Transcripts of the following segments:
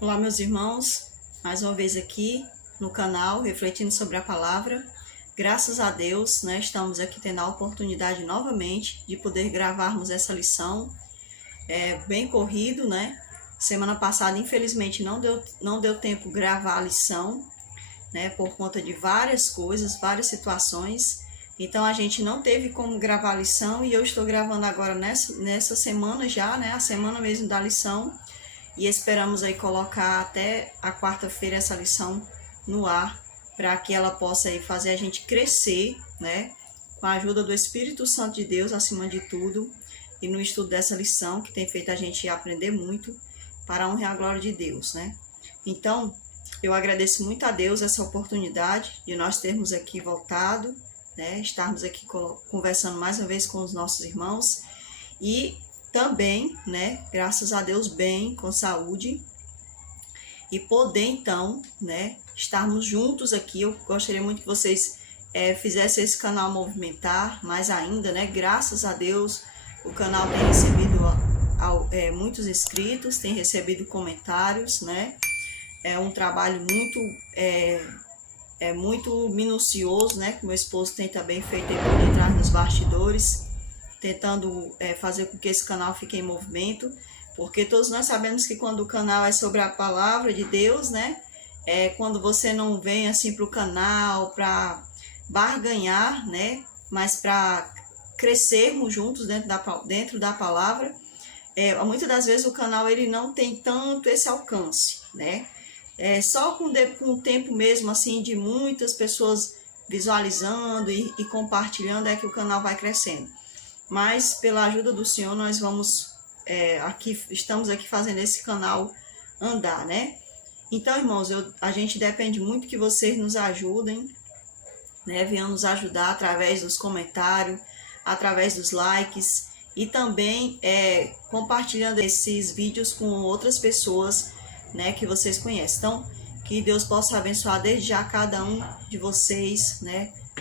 Olá, meus irmãos, mais uma vez aqui no canal, refletindo sobre a palavra. Graças a Deus, estamos aqui tendo a oportunidade novamente de poder gravarmos essa lição. Bem corrido, Semana passada, infelizmente, não deu tempo gravar a lição, por conta de várias coisas, várias situações. Então, a gente não teve como gravar a lição e eu estou gravando agora nessa semana já, a semana mesmo da lição. E esperamos aí colocar até a quarta-feira essa lição no ar, para que ela possa aí fazer a gente crescer, com a ajuda do Espírito Santo de Deus, acima de tudo, e no estudo dessa lição, que tem feito a gente aprender muito, para a honra e a glória de Deus, Então, eu agradeço muito a Deus essa oportunidade de nós termos aqui voltado, estarmos aqui conversando mais uma vez com os nossos irmãos, e também, graças a Deus, bem, com saúde, e poder então, estarmos juntos aqui. Eu gostaria muito que vocês fizessem esse canal movimentar mais ainda, graças a Deus, o canal tem recebido muitos inscritos, tem recebido comentários, É um trabalho muito minucioso, que meu esposo tem também feito por detrás dos bastidores, tentando fazer com que esse canal fique em movimento, porque todos nós sabemos que quando o canal é sobre a palavra de Deus, quando você não vem assim para o canal para barganhar, mas para crescermos juntos dentro da palavra, muitas das vezes o canal ele não tem tanto esse alcance, só com o tempo mesmo assim de muitas pessoas visualizando e compartilhando é que o canal vai crescendo. Mas pela ajuda do Senhor nós estamos aqui fazendo esse canal andar, Então, irmãos, a gente depende muito que vocês nos ajudem, venham nos ajudar através dos comentários, através dos likes e também compartilhando esses vídeos com outras pessoas, que vocês conhecem. Então, que Deus possa abençoar desde já cada um de vocês,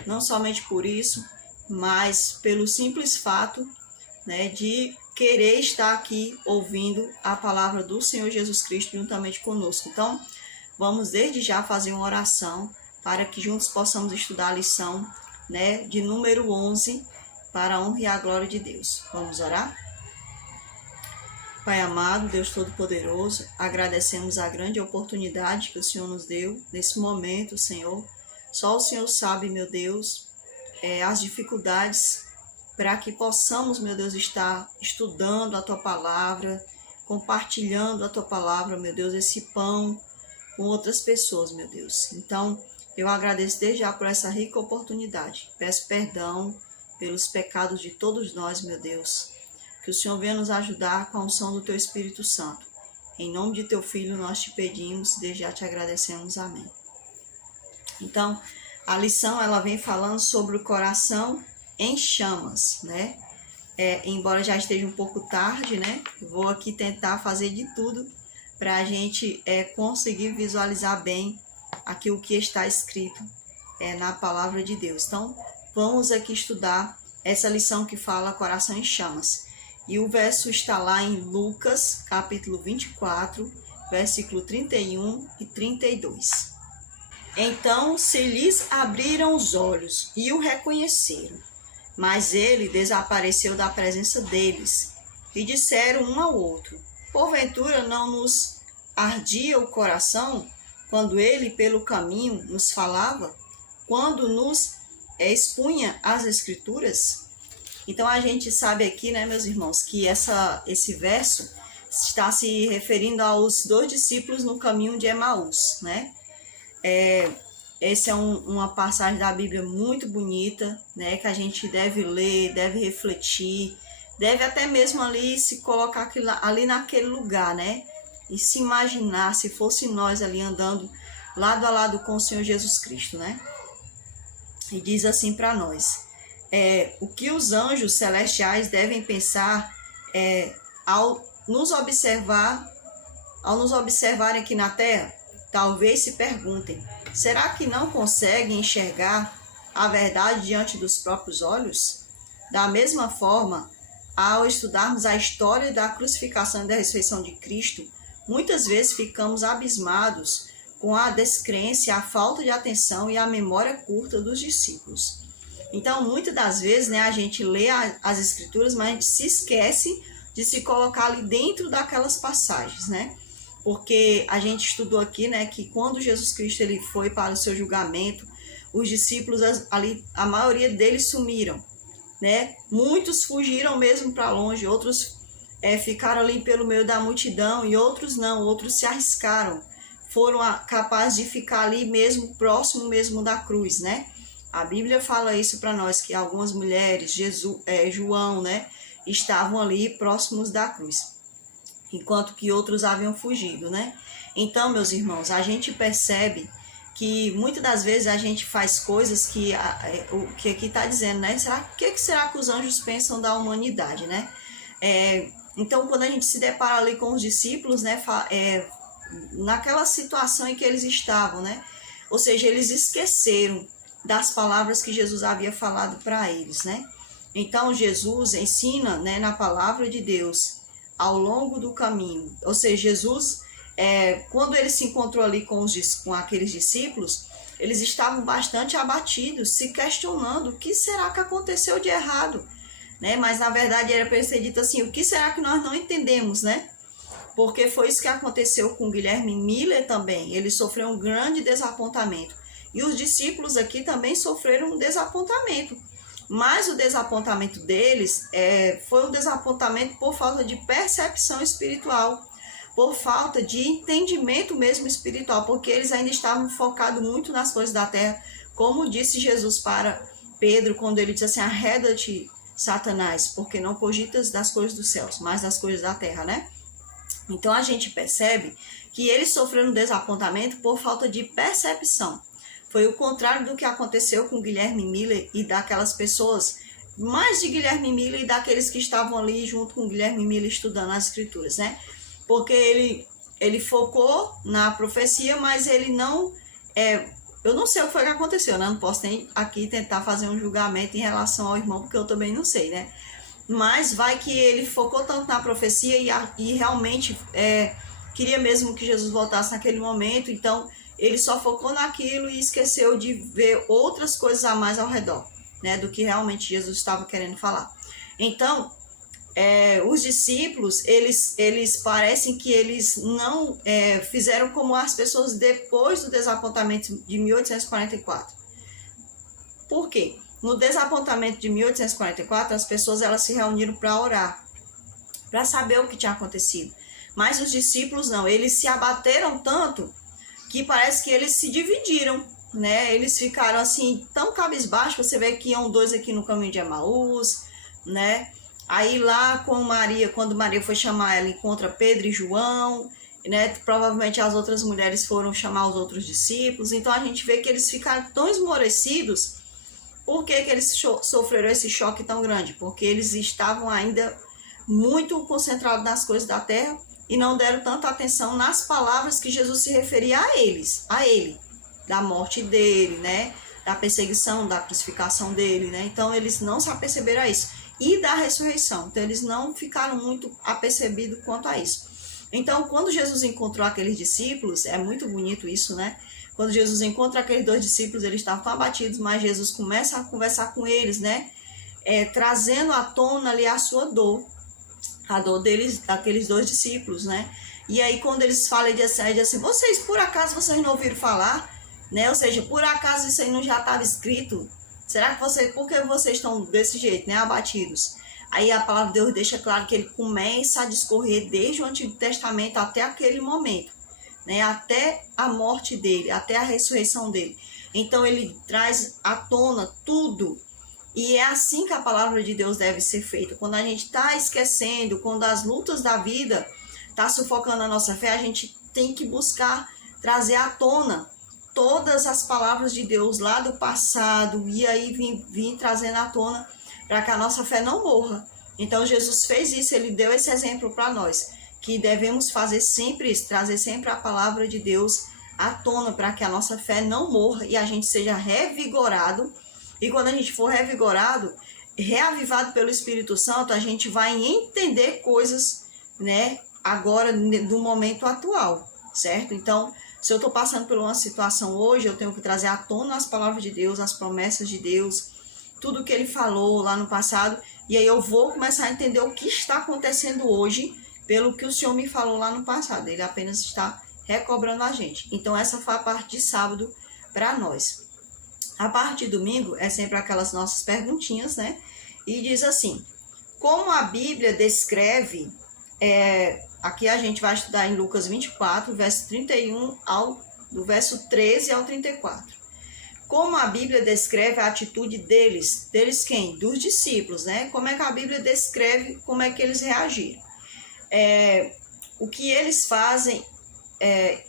não somente por isso, mas pelo simples fato, de querer estar aqui ouvindo a palavra do Senhor Jesus Cristo juntamente conosco. Então, vamos desde já fazer uma oração para que juntos possamos estudar a lição, de número 11, para a honra e a glória de Deus. Vamos orar? Pai amado, Deus Todo-Poderoso, agradecemos a grande oportunidade que o Senhor nos deu nesse momento, Senhor. Só o Senhor sabe, meu Deus, as dificuldades para que possamos, meu Deus, estar estudando a Tua Palavra, compartilhando a Tua Palavra, meu Deus, esse pão com outras pessoas, meu Deus. Então, eu agradeço desde já por essa rica oportunidade. Peço perdão pelos pecados de todos nós, meu Deus. Que o Senhor venha nos ajudar com a unção do Teu Espírito Santo. Em nome de Teu Filho nós te pedimos, desde já te agradecemos. Amém. Então, a lição ela vem falando sobre o coração em chamas, embora já esteja um pouco tarde, vou aqui tentar fazer de tudo para a gente conseguir visualizar bem aqui o que está escrito na palavra de Deus. Então, vamos aqui estudar essa lição que fala coração em chamas. E o verso está lá em Lucas, capítulo 24, versículo 31 e 32. Então se lhes abriram os olhos e o reconheceram, mas ele desapareceu da presença deles, e disseram um ao outro: porventura não nos ardia o coração quando ele pelo caminho nos falava, quando nos expunha as Escrituras? Então a gente sabe aqui, meus irmãos, que esse verso está se referindo aos dois discípulos no caminho de Emaús, Essa é uma passagem da Bíblia muito bonita, que a gente deve ler, deve refletir, deve até mesmo ali se colocar ali naquele lugar, e se imaginar se fosse nós ali andando lado a lado com o Senhor Jesus Cristo, E diz assim para nós: o que os anjos celestiais devem pensar ao nos observarem aqui na terra? Talvez se perguntem: será que não conseguem enxergar a verdade diante dos próprios olhos? Da mesma forma, ao estudarmos a história da crucificação e da ressurreição de Cristo, muitas vezes ficamos abismados com a descrença, a falta de atenção e a memória curta dos discípulos. Então, muitas das vezes, né, a gente lê as escrituras, mas a gente se esquece de se colocar ali dentro daquelas passagens, né? Porque a gente estudou aqui, né, que quando Jesus Cristo ele foi para o seu julgamento, os discípulos ali, a maioria deles sumiram, né? Muitos fugiram mesmo para longe, outros ficaram ali pelo meio da multidão e outros não, outros se arriscaram, foram capazes de ficar ali mesmo, próximo mesmo da cruz, né? A Bíblia fala isso para nós, que algumas mulheres, João, né, estavam ali próximos da cruz, enquanto que outros haviam fugido, né? Então, meus irmãos, a gente percebe que muitas das vezes a gente faz coisas que o que aqui está dizendo, né? O que será que os anjos pensam da humanidade, né? Então, quando a gente se depara ali com os discípulos, né, naquela situação em que eles estavam, né? Ou seja, eles esqueceram das palavras que Jesus havia falado para eles, né? Então, Jesus ensina, né, na palavra de Deus ao longo do caminho. Ou seja, Jesus, quando ele se encontrou ali com aqueles discípulos, eles estavam bastante abatidos, se questionando o que será que aconteceu de errado, né? Mas, na verdade, era para ele ser dito assim, o que será que nós não entendemos, né? Porque foi isso que aconteceu com Guilherme Miller também. Ele sofreu um grande desapontamento. E os discípulos aqui também sofreram um desapontamento. Mas o desapontamento deles foi um desapontamento por falta de percepção espiritual, por falta de entendimento mesmo espiritual, porque eles ainda estavam focados muito nas coisas da terra, como disse Jesus para Pedro, quando ele disse assim, arreda-te, Satanás, porque não cogitas das coisas dos céus, mas das coisas da terra, né? Então a gente percebe que eles sofreram um desapontamento por falta de percepção. Foi o contrário do que aconteceu com Guilherme Miller e daquelas pessoas, mais de Guilherme Miller e daqueles que estavam ali junto com Guilherme Miller estudando as escrituras, né? Porque ele focou na profecia, mas ele não... eu não sei o que foi que aconteceu, né? Não posso nem aqui tentar fazer um julgamento em relação ao irmão, porque eu também não sei, né? Mas vai que ele focou tanto na profecia e realmente queria mesmo que Jesus voltasse naquele momento, então ele só focou naquilo e esqueceu de ver outras coisas a mais ao redor, né, do que realmente Jesus estava querendo falar. Então, os discípulos, eles parecem que eles não fizeram como as pessoas depois do desapontamento de 1844. Por quê? No desapontamento de 1844, as pessoas elas se reuniram para orar, para saber o que tinha acontecido. Mas os discípulos não, eles se abateram tanto que parece que eles se dividiram, né? Eles ficaram assim, tão cabisbaixos, você vê que iam dois aqui no caminho de Emaús, né? Aí lá com Maria, quando Maria foi chamar, ela encontra Pedro e João, né? Provavelmente as outras mulheres foram chamar os outros discípulos, então a gente vê que eles ficaram tão esmorecidos. Por que eles sofreram esse choque tão grande? Porque eles estavam ainda muito concentrados nas coisas da terra e não deram tanta atenção nas palavras que Jesus se referia a ele, da morte dele, né? Da perseguição, da crucificação dele, né? Então eles não se aperceberam a isso. E da ressurreição. Então eles não ficaram muito apercebidos quanto a isso. Então quando Jesus encontrou aqueles discípulos, é muito bonito isso, né? Quando Jesus encontra aqueles dois discípulos, eles estavam tão abatidos, mas Jesus começa a conversar com eles, né? Trazendo à tona ali a sua dor. A dor deles, daqueles dois discípulos, né? E aí quando eles falam, ele diz assim, vocês por acaso vocês não ouviram falar, né? Ou seja, por acaso isso aí não já estava escrito? Será que por que vocês estão desse jeito, né? Abatidos. Aí a palavra de Deus deixa claro que ele começa a discorrer desde o Antigo Testamento até aquele momento, né? Até a morte dele, até a ressurreição dele. Então ele traz à tona tudo. E é assim que a palavra de Deus deve ser feita. Quando a gente está esquecendo, quando as lutas da vida estão sufocando a nossa fé, a gente tem que buscar trazer à tona todas as palavras de Deus lá do passado e aí vir trazendo à tona para que a nossa fé não morra. Então Jesus fez isso, ele deu esse exemplo para nós, que devemos fazer sempre isso, trazer sempre a palavra de Deus à tona para que a nossa fé não morra e a gente seja revigorado. E quando a gente for revigorado, reavivado pelo Espírito Santo, a gente vai entender coisas, né, agora do momento atual, certo? Então, se eu estou passando por uma situação hoje, eu tenho que trazer à tona as palavras de Deus, as promessas de Deus, tudo que ele falou lá no passado, e aí eu vou começar a entender o que está acontecendo hoje, pelo que o Senhor me falou lá no passado. Ele apenas está recobrando a gente. Então, essa foi a parte de sábado para nós. A parte de domingo é sempre aquelas nossas perguntinhas, né? E diz assim: como a Bíblia descreve, aqui a gente vai estudar em Lucas 24, verso 31 do verso 13 ao 34. Como a Bíblia descreve a atitude deles quem? Dos discípulos, né? Como é que a Bíblia descreve, como é que eles reagiram? O que eles fazem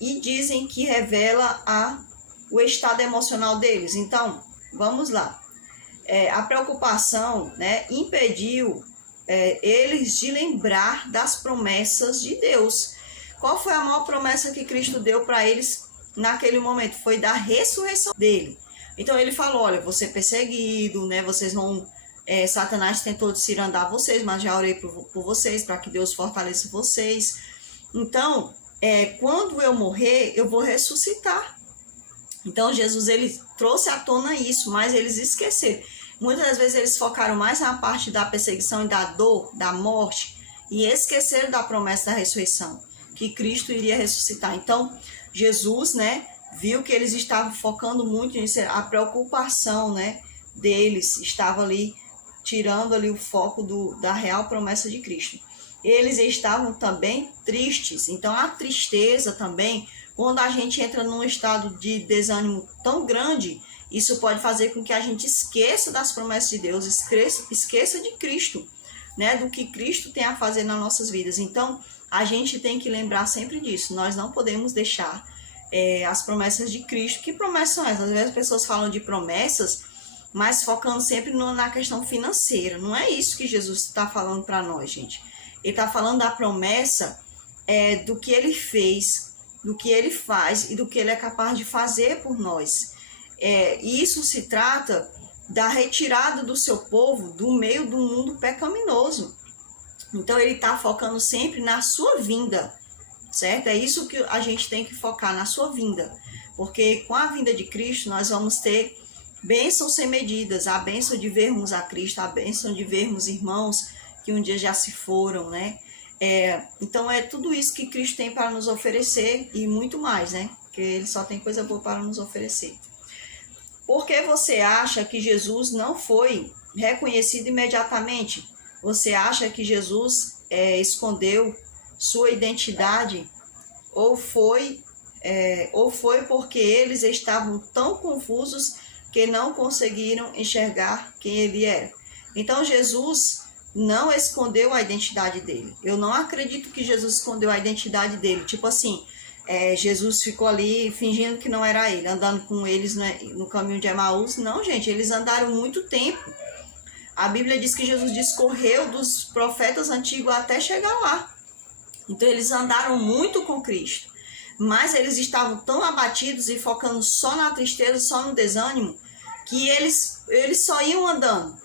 e dizem que revela o estado emocional deles. Então, vamos lá. A preocupação, né, impediu eles de lembrar das promessas de Deus. Qual foi a maior promessa que Cristo deu para eles naquele momento? Foi da ressurreição dele. Então ele falou: olha, vou ser perseguido, né? Vocês vão... Satanás tentou cirandar vocês, mas já orei por vocês, para que Deus fortaleça vocês. Então, quando eu morrer, eu vou ressuscitar. Então Jesus, ele trouxe à tona isso, mas eles esqueceram. Muitas das vezes eles focaram mais na parte da perseguição e da dor, da morte, e esqueceram da promessa da ressurreição, que Cristo iria ressuscitar. Então, Jesus, né, viu que eles estavam focando muito nisso, a preocupação, né, deles estava ali, tirando ali o foco da real promessa de Cristo. Eles estavam também tristes. Então, a tristeza também, quando a gente entra num estado de desânimo tão grande, isso pode fazer com que a gente esqueça das promessas de Deus, esqueça de Cristo, né? Do que Cristo tem a fazer nas nossas vidas. Então, a gente tem que lembrar sempre disso. Nós não podemos deixar as promessas de Cristo. Que promessas são essas? Às vezes as pessoas falam de promessas, mas focando sempre na questão financeira. Não é isso que Jesus está falando para nós, gente. Ele está falando da promessa do que ele fez, do que ele faz e do que ele é capaz de fazer por nós. E isso se trata da retirada do seu povo do meio do mundo pecaminoso. Então ele está focando sempre na sua vinda, certo? É isso que a gente tem que focar, na sua vinda. Porque com a vinda de Cristo nós vamos ter bênçãos sem medidas, a bênção de vermos a Cristo, a bênção de vermos irmãos que um dia já se foram, né? Então é tudo isso que Cristo tem para nos oferecer e muito mais, né? Porque ele só tem coisa boa para nos oferecer. Por que você acha que Jesus não foi reconhecido imediatamente? Você acha que Jesus escondeu sua identidade? Ou foi porque eles estavam tão confusos que não conseguiram enxergar quem ele era? Então Jesus não escondeu a identidade dele. Eu não acredito que Jesus escondeu a identidade dele. Tipo assim, Jesus ficou ali fingindo que não era ele, andando com eles, né, no caminho de Emaús. Não, gente, eles andaram muito tempo. A Bíblia diz que Jesus discorreu dos profetas antigos até chegar lá. Então eles andaram muito com Cristo. Mas eles estavam tão abatidos e focando só na tristeza, só no desânimo, que eles só iam andando,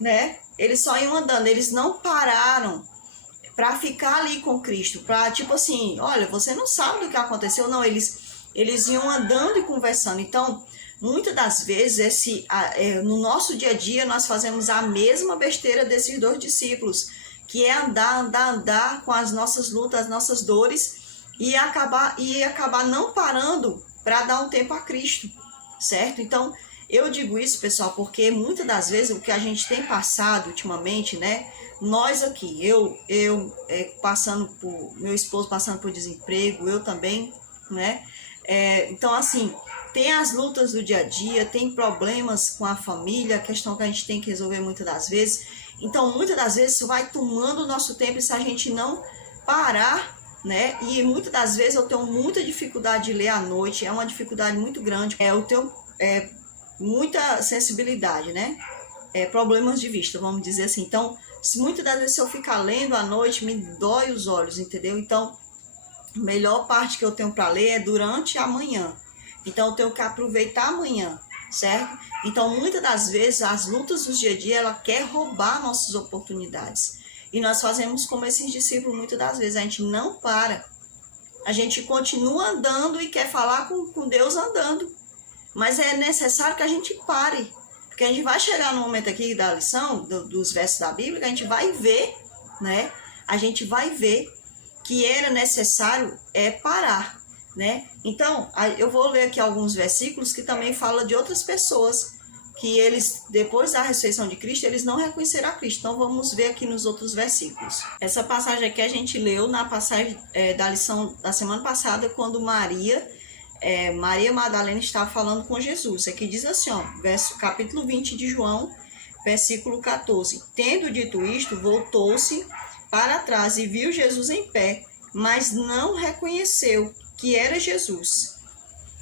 né? Eles só iam andando, eles não pararam para ficar ali com Cristo, para tipo assim, olha, você não sabe do que aconteceu, não, eles iam andando e conversando. Então, muitas das vezes, no nosso dia a dia, nós fazemos a mesma besteira desses dois discípulos, que é andar com as nossas lutas, as nossas dores, e acabar não parando para dar um tempo a Cristo, certo? Então, eu digo isso, pessoal, porque muitas das vezes o que a gente tem passado ultimamente, né? Nós aqui, eu meu esposo passando por desemprego, eu também, né? Então, assim, tem as lutas do dia a dia, tem problemas com a família, a questão que a gente tem que resolver muitas das vezes. Então, muitas das vezes isso vai tomando o nosso tempo, e se a gente não parar, né? E muitas das vezes eu tenho muita dificuldade de ler à noite, é uma dificuldade muito grande. Eu tenho muita sensibilidade, né? Problemas de vista, vamos dizer assim. Então, muitas das vezes se eu ficar lendo à noite, me dói os olhos, entendeu? Então, a melhor parte que eu tenho para ler é durante a manhã. Então, eu tenho que aproveitar amanhã, certo? Então, muitas das vezes, as lutas do dia a dia, ela quer roubar nossas oportunidades. E nós fazemos como esses discípulos muitas das vezes, a gente não para. A gente continua andando e quer falar com Deus andando. Mas é necessário que a gente pare. Porque a gente vai chegar no momento aqui da lição, dos versos da Bíblia, que a gente vai ver, né? A gente vai ver que era necessário parar, né? Então, eu vou ler aqui alguns versículos que também falam de outras pessoas que eles, depois da ressurreição de Cristo, eles não reconheceram a Cristo. Então, vamos ver aqui nos outros versículos. Essa passagem aqui a gente leu na passagem da lição da semana passada, quando Maria Madalena estava falando com Jesus. Aqui diz assim, ó, capítulo 20 de João, versículo 14. Tendo dito isto, voltou-se para trás e viu Jesus em pé, mas não reconheceu que era Jesus.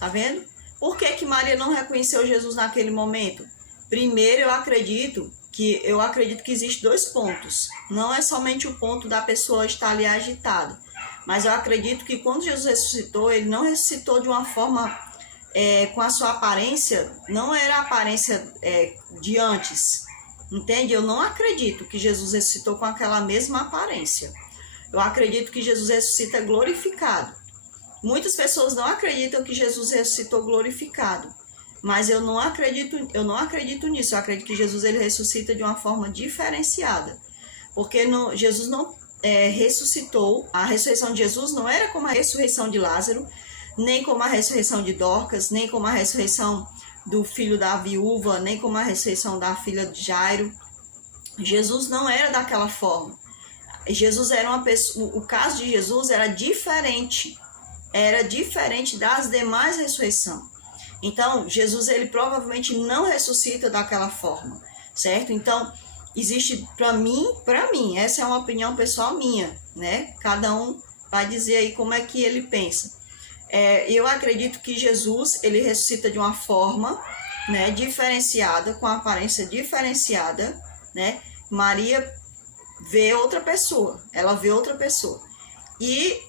Tá vendo? Por que Maria não reconheceu Jesus naquele momento? Primeiro, eu acredito que existem dois pontos. Não é somente o ponto da pessoa estar ali agitada, mas eu acredito que quando Jesus ressuscitou, ele não ressuscitou de uma forma, com a sua aparência, não era a aparência de antes, entende? Eu não acredito que Jesus ressuscitou com aquela mesma aparência. Eu acredito que Jesus ressuscita glorificado. Muitas pessoas não acreditam que Jesus ressuscitou glorificado, mas eu não acredito nisso. Eu acredito que Jesus ele ressuscita de uma forma diferenciada, porque Jesus não ressuscitou. A ressurreição de Jesus não era como a ressurreição de Lázaro, nem como a ressurreição de Dorcas, nem como a ressurreição do filho da viúva, nem como a ressurreição da filha de Jairo. Jesus não era daquela forma. Jesus era uma pessoa. O caso de Jesus era diferente das demais ressurreições. Então, Jesus ele provavelmente não ressuscita daquela forma, certo? Então, existe para mim, essa é uma opinião pessoal minha, né? Cada um vai dizer aí como é que ele pensa. Eu acredito que Jesus ele ressuscita de uma forma, né, diferenciada, com aparência diferenciada, né? Maria vê outra pessoa, e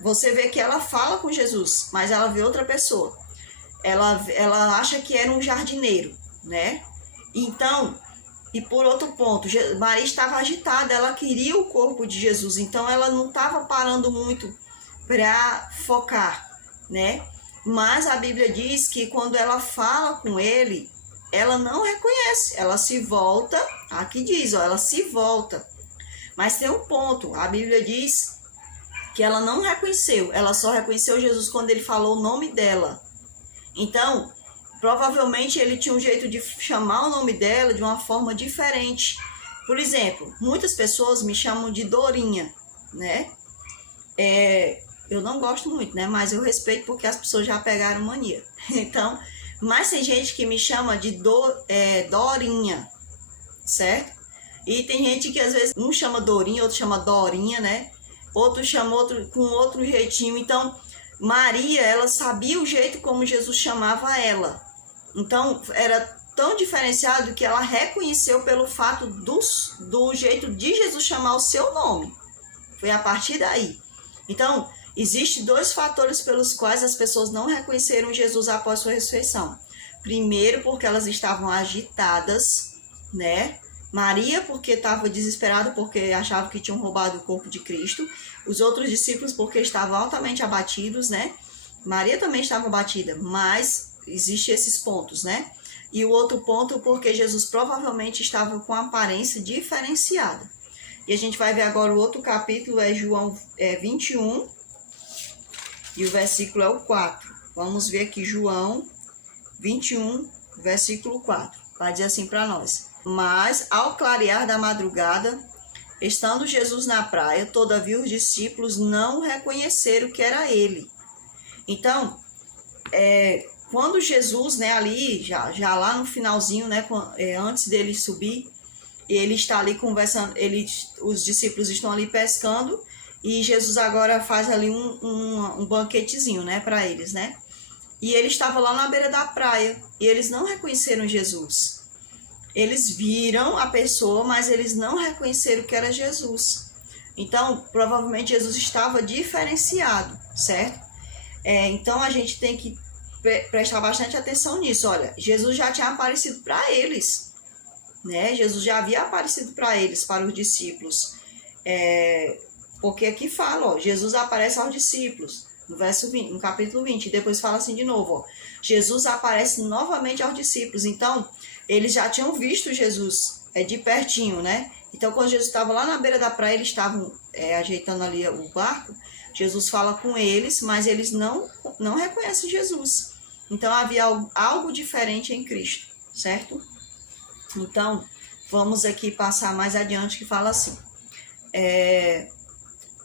você vê que ela fala com Jesus, mas ela vê outra pessoa. Ela acha que era um jardineiro, né? Então, e por outro ponto, Maria estava agitada, ela queria o corpo de Jesus, então ela não estava parando muito para focar, né? Mas a Bíblia diz que quando ela fala com ele, ela não reconhece, ela se volta, aqui diz, ó, ela se volta. Mas tem um ponto, a Bíblia diz que ela não reconheceu, ela só reconheceu Jesus quando ele falou o nome dela. Então, provavelmente ele tinha um jeito de chamar o nome dela de uma forma diferente. Por exemplo, muitas pessoas me chamam de Dorinha, né? Eu não gosto muito, né? Mas eu respeito porque as pessoas já pegaram mania. Então, mas tem gente que me chama de Dorinha, certo? E tem gente que às vezes um chama Dorinha, outro chama Dorinha, né? Outro chama com outro jeitinho. Então, Maria, ela sabia o jeito como Jesus chamava ela. Então, era tão diferenciado que ela reconheceu pelo fato do jeito de Jesus chamar o seu nome. Foi a partir daí. Então, existem dois fatores pelos quais as pessoas não reconheceram Jesus após sua ressurreição. Primeiro, porque elas estavam agitadas, né? Maria, porque estava desesperada, porque achava que tinham roubado o corpo de Cristo. Os outros discípulos, porque estavam altamente abatidos, né? Maria também estava abatida, mas existem esses pontos, né? E o outro ponto, porque Jesus provavelmente estava com aparência diferenciada. E a gente vai ver agora o outro capítulo, João 21, e o versículo é o 4. Vamos ver aqui João 21, versículo 4. Vai dizer assim para nós. Mas, ao clarear da madrugada, estando Jesus na praia, todavia os discípulos não reconheceram que era ele. Então, quando Jesus, né, ali, já lá no finalzinho, né, antes dele subir, ele está ali conversando, os discípulos estão ali pescando, e Jesus agora faz ali um banquetezinho, né, para eles, né? E ele estava lá na beira da praia, e eles não reconheceram Jesus. Eles viram a pessoa, mas eles não reconheceram que era Jesus. Então, provavelmente Jesus estava diferenciado, certo? Então, a gente tem que prestar bastante atenção nisso. Olha, Jesus já tinha aparecido para eles, né? Jesus já havia aparecido para eles, para os discípulos. Porque aqui fala, ó, Jesus aparece aos discípulos, no verso 20, no capítulo 20, e depois fala assim de novo, ó, Jesus aparece novamente aos discípulos. Então, eles já tinham visto Jesus de pertinho, né? Então, quando Jesus estava lá na beira da praia, eles estavam ajeitando ali o barco, Jesus fala com eles, mas eles não reconhecem Jesus. Então, havia algo diferente em Cristo, certo? Então, vamos aqui passar mais adiante, que fala assim,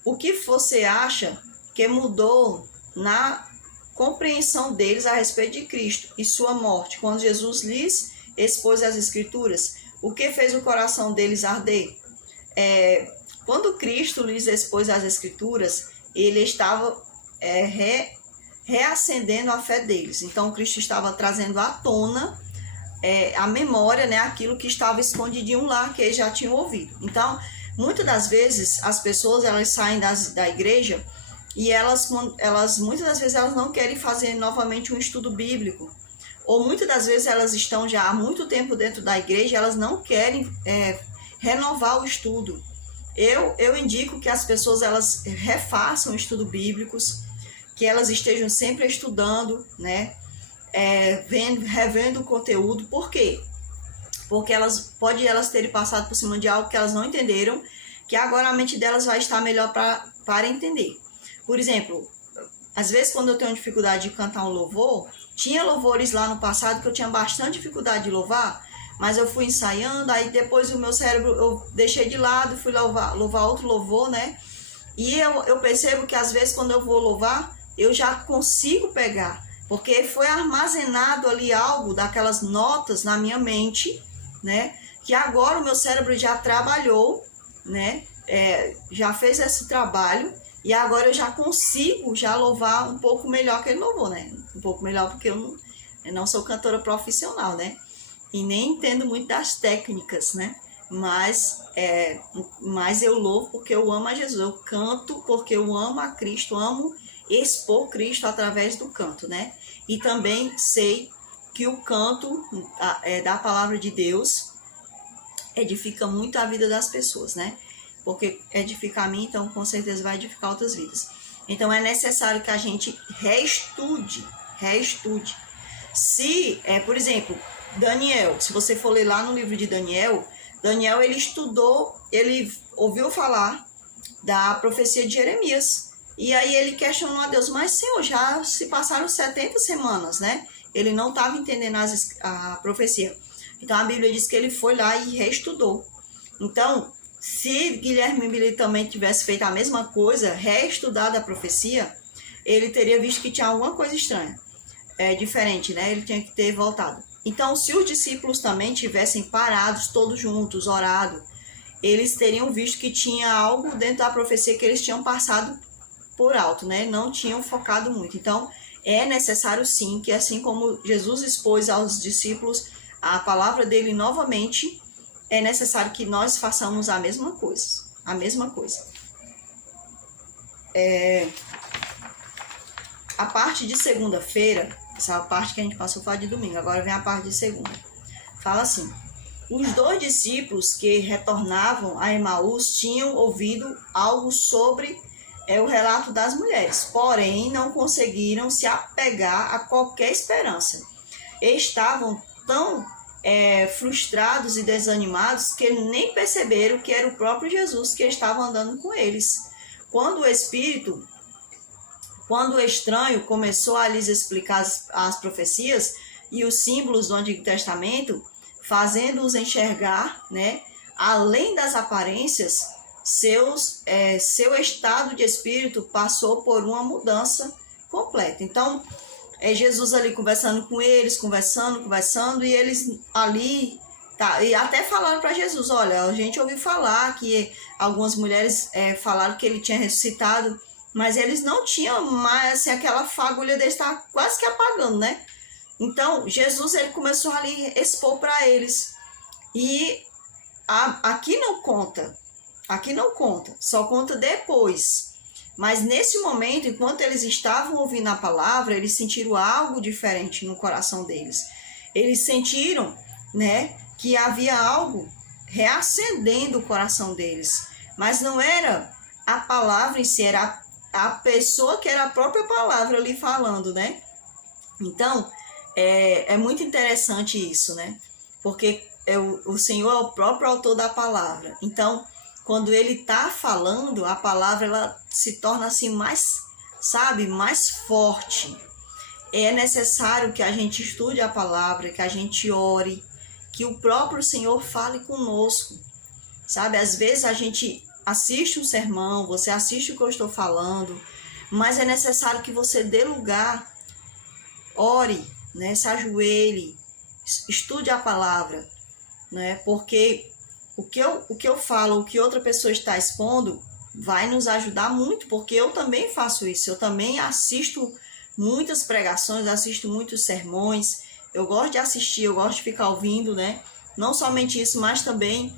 o que você acha que mudou na compreensão deles a respeito de Cristo e sua morte, quando Jesus lhes expôs as Escrituras? O que fez o coração deles arder? Quando Cristo lhes expôs as Escrituras, ele estava reacendendo a fé deles. Então, Cristo estava trazendo à tona a memória, né, aquilo que estava escondidinho lá, que eles já tinham ouvido. Então, muitas das vezes, as pessoas elas saem da igreja e elas muitas das vezes elas não querem fazer novamente um estudo bíblico. Ou muitas das vezes elas estão já há muito tempo dentro da igreja e elas não querem renovar o estudo. Eu indico que as pessoas elas refaçam estudos bíblicos, que elas estejam sempre estudando, né? Revendo o conteúdo. Por quê? Porque elas terem passado por cima de algo que elas não entenderam, que agora a mente delas vai estar melhor para entender. Por exemplo, às vezes quando eu tenho dificuldade de cantar um louvor, tinha louvores lá no passado que eu tinha bastante dificuldade de louvar, mas eu fui ensaiando, aí depois o meu cérebro eu deixei de lado, fui louvar outro louvor, né? E eu percebo que às vezes quando eu vou louvar, eu já consigo pegar, porque foi armazenado ali algo daquelas notas na minha mente, né? Que agora o meu cérebro já trabalhou, né? Já fez esse trabalho e agora eu já consigo já louvar um pouco melhor que ele louvou, né? Um pouco melhor porque eu não sou cantora profissional, né? E nem entendo muito das técnicas, né? Mas eu louvo porque eu amo a Jesus, eu canto porque eu amo a Cristo, amo expor Cristo através do canto, né? E também sei que o canto da palavra de Deus edifica muito a vida das pessoas, né? Porque edifica a mim, então com certeza vai edificar outras vidas. Então é necessário que a gente reestude. Se, por exemplo, Daniel, se você for ler lá no livro de Daniel, ele estudou, ele ouviu falar da profecia de Jeremias. E aí ele questionou a Deus, mas Senhor, já se passaram 70 semanas, né? Ele não estava entendendo a profecia. Então a Bíblia diz que ele foi lá e reestudou. Então, se Guilherme Billy também tivesse feito a mesma coisa, reestudado a profecia, ele teria visto que tinha alguma coisa estranha, diferente, né? Ele tinha que ter voltado. Então, se os discípulos também tivessem parados todos juntos, orado, eles teriam visto que tinha algo dentro da profecia que eles tinham passado por alto, né? Não tinham focado muito. Então, é necessário sim que, assim como Jesus expôs aos discípulos a palavra dele novamente, é necessário que nós façamos a mesma coisa. A parte de segunda-feira, essa parte que a gente passou foi a de domingo, agora vem a parte de segunda. Fala assim: os 2 discípulos que retornavam a Emaús tinham ouvido algo sobre o relato das mulheres, porém não conseguiram se apegar a qualquer esperança. Estavam tão frustrados e desanimados que nem perceberam que era o próprio Jesus que estava andando com eles. Quando o estranho começou a lhes explicar as profecias e os símbolos do Antigo Testamento, fazendo-os enxergar, né, além das aparências, seu estado de espírito passou por uma mudança completa. Então, Jesus ali conversando com eles, conversando, e eles ali, e até falaram para Jesus, olha, a gente ouviu falar que algumas mulheres falaram que ele tinha ressuscitado, mas eles não tinham mais assim, aquela fagulha de estar quase que apagando, né? Então, Jesus ele começou ali a expor para eles. E aqui não conta, só conta depois. Mas nesse momento, enquanto eles estavam ouvindo a palavra, eles sentiram algo diferente no coração deles. Eles sentiram, né, que havia algo reacendendo o coração deles. mas não era a palavra em si, era a pessoa que era a própria palavra ali falando, né? Então, é muito interessante isso, né? Porque o Senhor é o próprio autor da palavra. Então, quando ele está falando, a palavra ela se torna assim mais, sabe, mais forte. É necessário que a gente estude a palavra, que a gente ore, que o próprio Senhor fale conosco, sabe? Às vezes a gente assiste um sermão, você assiste o que eu estou falando, mas é necessário que você dê lugar, ore, né? Se ajoelhe, estude a palavra, né? Porque o que eu falo, o que outra pessoa está expondo, vai nos ajudar muito, porque eu também faço isso, eu também assisto muitas pregações, assisto muitos sermões, eu gosto de assistir, eu gosto de ficar ouvindo, né? Não somente isso, mas também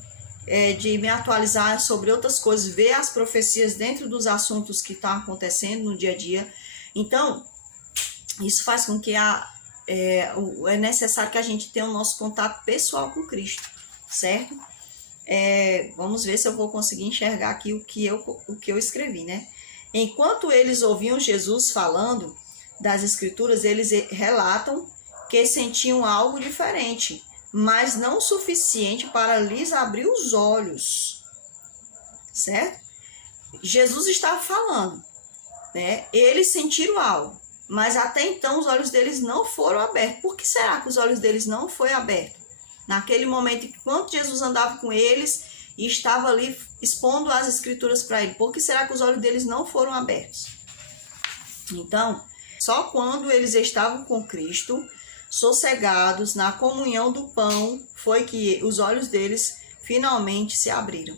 de me atualizar sobre outras coisas, ver as profecias dentro dos assuntos que estão acontecendo no dia a dia. Então, isso faz com que é necessário que a gente tenha o nosso contato pessoal com Cristo, certo? Vamos ver se eu vou conseguir enxergar aqui o que eu escrevi, né? Enquanto eles ouviam Jesus falando das Escrituras, eles relatam que sentiam algo diferente, mas não o suficiente para lhes abrir os olhos, certo? Jesus estava falando, né? Eles sentiram algo, mas até então os olhos deles não foram abertos. Por que será que os olhos deles não foram abertos? Naquele momento, enquanto Jesus andava com eles e estava ali expondo as Escrituras para ele, por que será que os olhos deles não foram abertos? Então, só quando eles estavam com Cristo, sossegados na comunhão do pão, foi que os olhos deles finalmente se abriram.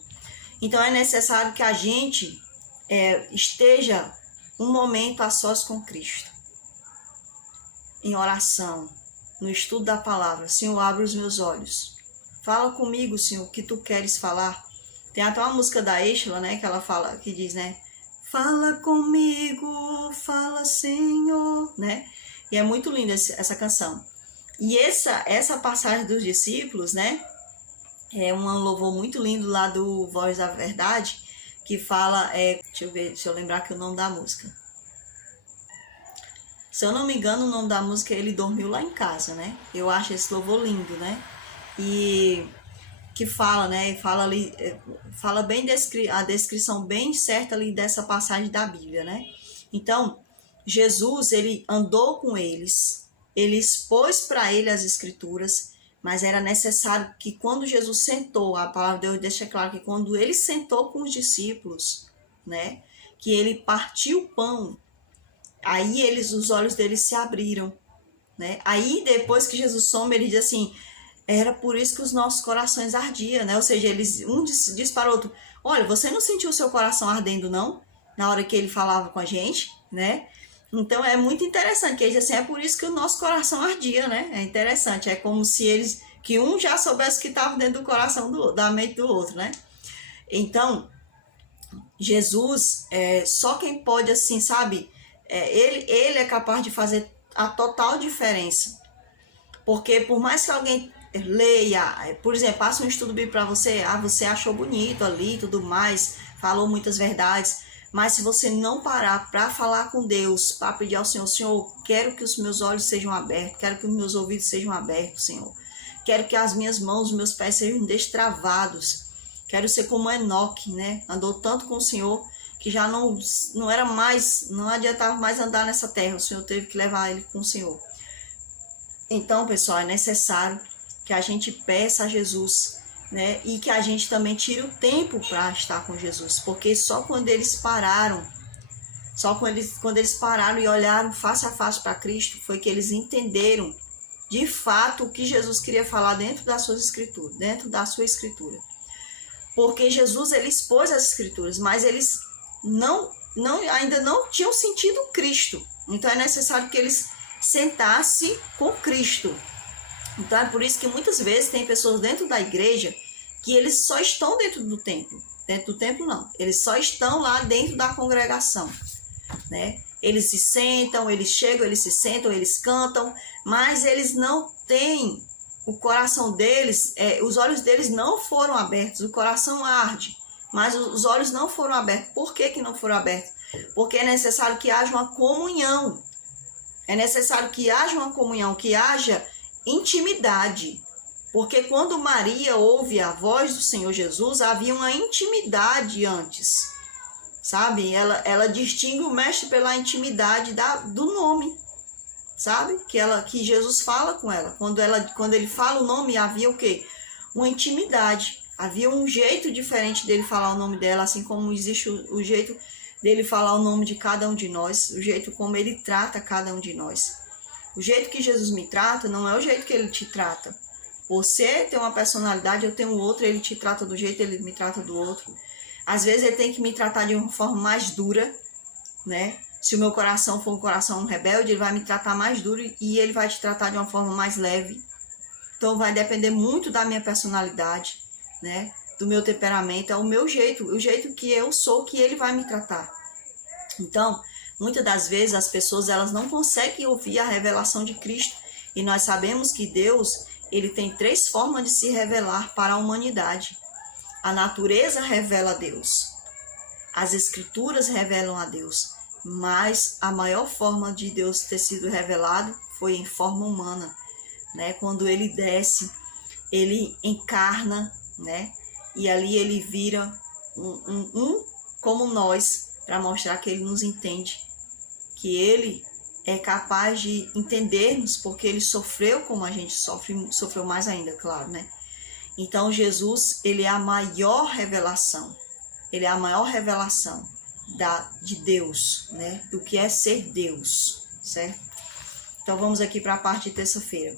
Então, é necessário que a gente esteja um momento a sós com Cristo, em oração, no estudo da palavra. Senhor, abre os meus olhos. Fala comigo, Senhor, o que tu queres falar. Tem até uma música da Êxola, né, que ela fala, que diz, né? Fala comigo, fala, Senhor, né? E é muito linda essa canção. E essa passagem dos discípulos, né? É um louvor muito lindo lá do Voz da Verdade, que fala, deixa eu lembrar aqui o nome da música. Se eu não me engano, o nome da música é Ele Dormiu Lá em Casa, né? Eu acho esse louvor lindo, né? E que fala, né? Fala ali, fala bem a descrição bem certa ali dessa passagem da Bíblia, né? Então, Jesus, ele andou com eles, ele expôs para ele as Escrituras, mas era necessário que quando Jesus sentou, a palavra de Deus deixa claro que quando ele sentou com os discípulos, né? Que ele partiu o pão, aí os olhos deles se abriram, né? Aí depois que Jesus some, ele diz assim, era por isso que os nossos corações ardiam, né? Ou seja, um diz para o outro, olha, você não sentiu o seu coração ardendo, não? Na hora que ele falava com a gente, né? Então é muito interessante, que ele diz assim, é por isso que o nosso coração ardia, né? É interessante, é como se que um já soubesse o que estava dentro do coração da mente do outro, né? Então, Jesus, só quem pode, assim, sabe, ele é capaz de fazer a total diferença. Porque por mais que alguém leia, por exemplo, passa um estudo bíblico para você, você achou bonito ali e tudo mais, falou muitas verdades, mas se você não parar para falar com Deus, para pedir ao Senhor, Senhor, quero que os meus olhos sejam abertos, quero que os meus ouvidos sejam abertos, Senhor, quero que as minhas mãos, os meus pés sejam destravados, quero ser como Enoque, né? Andou tanto com o Senhor que já não era mais, não adiantava mais andar nessa terra, o Senhor teve que levar ele com o Senhor. Então, pessoal, é necessário que a gente peça a Jesus, né? E que a gente também tire o tempo para estar com Jesus, porque só quando eles pararam, quando eles pararam e olharam face a face para Cristo, foi que eles entenderam de fato o que Jesus queria falar dentro das suas escrituras, dentro da sua escritura. Porque Jesus, ele expôs as escrituras, mas eles ainda não tinham sentido Cristo. Então é necessário que eles sentassem com Cristo. Então é por isso que muitas vezes tem pessoas dentro da igreja que eles só estão dentro do templo. Dentro do templo não, eles só estão lá dentro da congregação, né? Eles se sentam, eles chegam, eles se sentam, eles cantam, mas eles não têm o coração deles, os olhos deles não foram abertos, o coração arde, mas os olhos não foram abertos. Por que que não foram abertos? Porque é necessário que haja uma comunhão. É necessário que haja uma comunhão, que haja intimidade. Porque quando Maria ouve a voz do Senhor Jesus, havia uma intimidade antes. Sabe? Ela distingue o mestre pela intimidade do nome. Sabe? Que Jesus fala com ela. Quando ele fala o nome, havia o quê? Uma intimidade. Havia um jeito diferente dele falar o nome dela, assim como existe o jeito dele falar o nome de cada um de nós, o jeito como ele trata cada um de nós. O jeito que Jesus me trata não é o jeito que ele te trata. Você tem uma personalidade, eu tenho outra, ele te trata do jeito, ele me trata do outro. Às vezes ele tem que me tratar de uma forma mais dura, né? Se o meu coração for um coração rebelde, ele vai me tratar mais duro e ele vai te tratar de uma forma mais leve. Então vai depender muito da minha personalidade, né? Do meu temperamento, é o meu jeito, o jeito que eu sou, que ele vai me tratar. Então, muitas das vezes as pessoas elas não conseguem ouvir a revelação de Cristo. E nós sabemos que Deus, ele tem 3 formas de se revelar para a humanidade. A natureza revela a Deus. As escrituras revelam a Deus. Mas a maior forma de Deus ter sido revelado foi em forma humana, né? Quando ele desce, ele encarna, né? E ali ele vira um como nós, para mostrar que ele nos entende, que ele é capaz de entender-nos, porque ele sofreu como a gente sofre, sofreu mais ainda, claro, né? Então Jesus, ele é a maior revelação, ele é a maior revelação de Deus, né? Do que é ser Deus, certo? Então vamos aqui para a parte de terça-feira.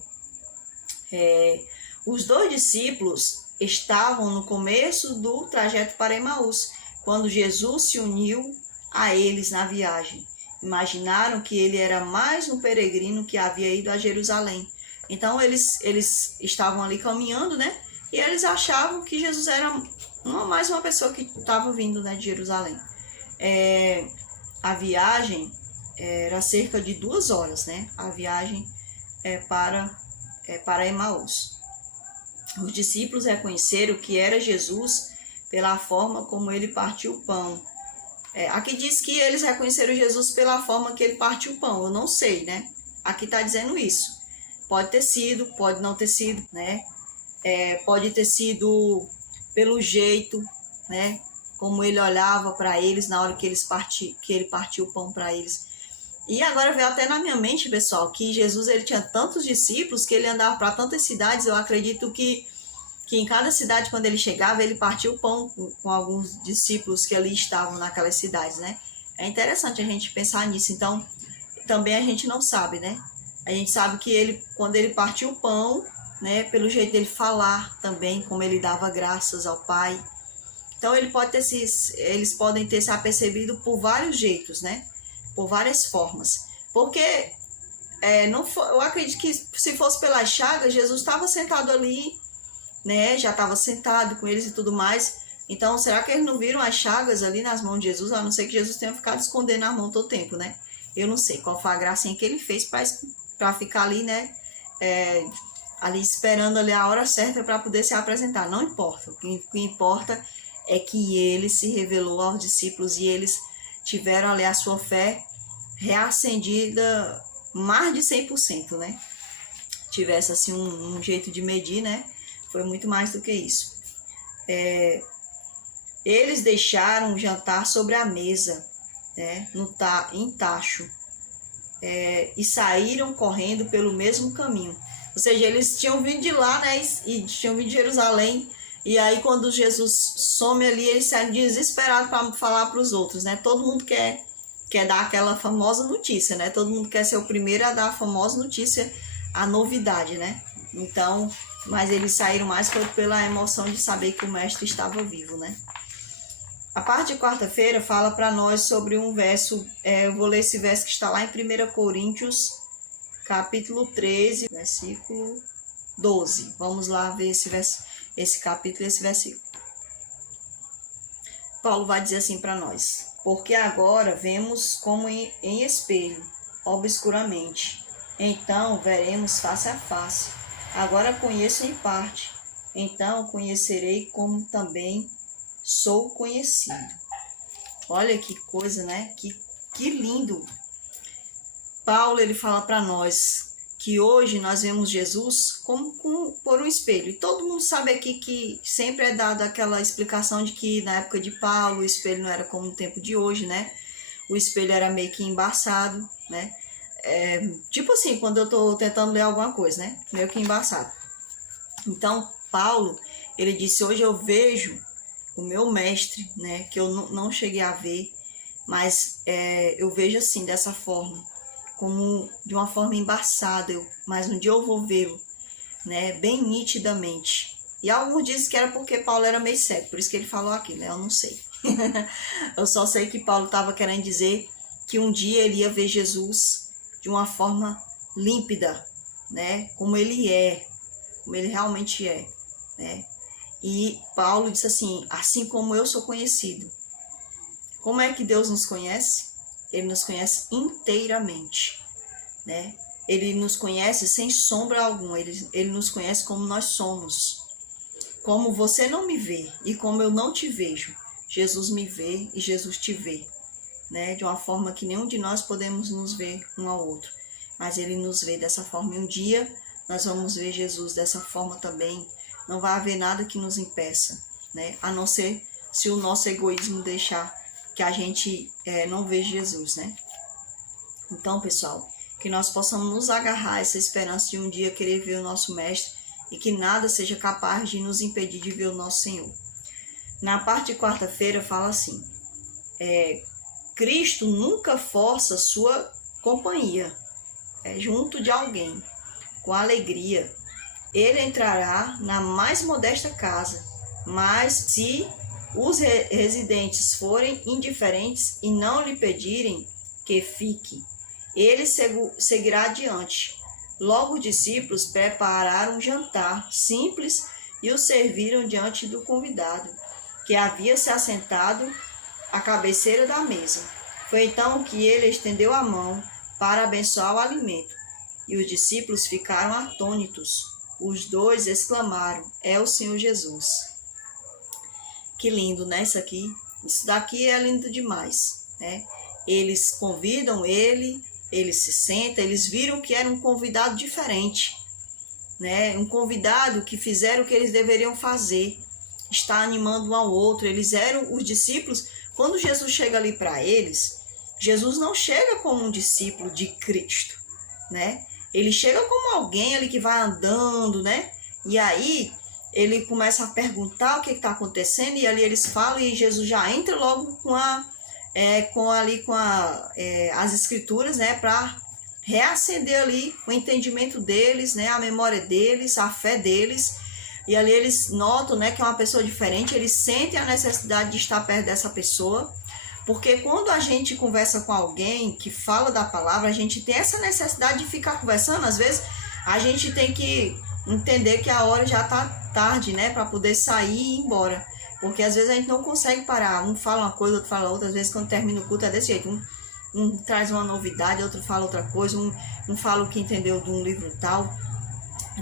Os 2 discípulos estavam no começo do trajeto para Emaús, quando Jesus se uniu a eles na viagem. Imaginaram que ele era mais um peregrino que havia ido a Jerusalém. Então eles estavam ali caminhando, né? E eles achavam que Jesus era mais uma pessoa que estava vindo, né, de Jerusalém. A viagem era cerca de 2 horas, né? A viagem para Emaús. Os discípulos reconheceram que era Jesus pela forma como ele partiu o pão. Aqui diz que eles reconheceram Jesus pela forma que ele partiu o pão. Eu não sei, né? Aqui está dizendo isso. Pode ter sido, pode não ter sido, né? Pode ter sido pelo jeito, né? Como ele olhava para eles na hora que ele partiu o pão para eles. E agora veio até na minha mente, pessoal, que Jesus ele tinha tantos discípulos que ele andava para tantas cidades. Eu acredito que em cada cidade, quando ele chegava, ele partia o pão com alguns discípulos que ali estavam naquelas cidades, né? É interessante a gente pensar nisso. Então, também a gente não sabe, né? A gente sabe que quando ele partiu o pão, né, pelo jeito dele falar também, como ele dava graças ao Pai. Então, eles podem ter se apercebido por vários jeitos, né? Por várias formas. Porque eu acredito que se fosse pelas chagas, Jesus estava sentado ali, né? Já estava sentado com eles e tudo mais. Então, será que eles não viram as chagas ali nas mãos de Jesus? A não ser que Jesus tenha ficado escondendo a mão todo o tempo, né? Eu não sei qual foi a gracinha que ele fez para ficar ali, né? Ali esperando ali a hora certa para poder se apresentar. Não importa. O que importa é que ele se revelou aos discípulos e eles tiveram ali a sua fé reacendida mais de 100%, né? Tivesse assim um jeito de medir, né? Foi muito mais do que isso. Eles deixaram o jantar sobre a mesa, né? Em tacho, e saíram correndo pelo mesmo caminho. Ou seja, eles tinham vindo de lá, né? E tinham vindo de Jerusalém. E aí, quando Jesus some ali, eles saem desesperados para falar para os outros, né? Todo mundo quer dar aquela famosa notícia, né? Todo mundo quer ser o primeiro a dar a famosa notícia, a novidade, né? Então, mas eles saíram mais pela emoção de saber que o mestre estava vivo, né? A parte de quarta-feira fala para nós sobre um verso, eu vou ler esse verso que está lá em 1 Coríntios, capítulo 13, versículo 12. Vamos lá ver esse capítulo e esse versículo. Paulo vai dizer assim para nós: porque agora vemos como em espelho, obscuramente. Então veremos face a face. Agora conheço em parte. Então conhecerei como também sou conhecido. Olha que coisa, né? Que lindo. Paulo, ele fala para nós que hoje nós vemos Jesus como por um espelho. E todo mundo sabe aqui que sempre é dada aquela explicação de que na época de Paulo o espelho não era como no tempo de hoje, né? O espelho era meio que embaçado, né? Tipo assim, quando eu estou tentando ler alguma coisa, né? Meio que embaçado. Então, Paulo, ele disse, hoje eu vejo o meu mestre, né? Que eu não cheguei a ver, mas eu vejo assim, dessa forma, como de uma forma embaçada, mas um dia eu vou vê-lo, né? Bem nitidamente. E alguns dizem que era porque Paulo era meio cego, por isso que ele falou aqui, né? Eu não sei. Eu só sei que Paulo estava querendo dizer que um dia ele ia ver Jesus de uma forma límpida, né? Como ele realmente é, né? E Paulo disse assim como eu sou conhecido. Como é que Deus nos conhece? Ele nos conhece inteiramente, né? Ele nos conhece sem sombra alguma, ele nos conhece como nós somos. Como você não me vê e como eu não te vejo, Jesus me vê e Jesus te vê, né? De uma forma que nenhum de nós podemos nos ver um ao outro, mas ele nos vê dessa forma. E um dia nós vamos ver Jesus dessa forma também. Não vai haver nada que nos impeça, né? A não ser se o nosso egoísmo deixar que a gente não veja Jesus, né? Então, pessoal, que nós possamos nos agarrar a essa esperança de um dia querer ver o nosso Mestre e que nada seja capaz de nos impedir de ver o nosso Senhor. Na parte de quarta-feira fala assim, Cristo nunca força sua companhia junto de alguém, com alegria. Ele entrará na mais modesta casa, mas se os residentes forem indiferentes e não lhe pedirem que fique, ele seguirá adiante. Logo os discípulos prepararam um jantar simples e o serviram diante do convidado, que havia se assentado à cabeceira da mesa. Foi então que ele estendeu a mão para abençoar o alimento, e os discípulos ficaram atônitos. Os dois exclamaram, é o Senhor Jesus. Que lindo, né? Isso daqui é lindo demais, né? Eles convidam ele se senta, eles viram que era um convidado diferente, né? Um convidado que fizeram o que eles deveriam fazer, está animando um ao outro. Eles eram os discípulos. Quando Jesus chega ali para eles, Jesus não chega como um discípulo de Cristo, né? Ele chega como alguém ali que vai andando, né? E aí ele começa a perguntar o que está acontecendo, e ali eles falam, e Jesus já entra logo com as escrituras, né? Para reacender ali o entendimento deles, né? A memória deles, a fé deles. E ali eles notam, né, que é uma pessoa diferente, eles sentem a necessidade de estar perto dessa pessoa. Porque quando a gente conversa com alguém que fala da palavra, a gente tem essa necessidade de ficar conversando. Às vezes a gente tem que entender que a hora já está tarde, né? Para poder sair e ir embora. Porque às vezes a gente não consegue parar. Um fala uma coisa, outro fala outra. Às vezes quando termina o culto é desse jeito. Um traz uma novidade, outro fala outra coisa. Um fala o que entendeu de um livro tal,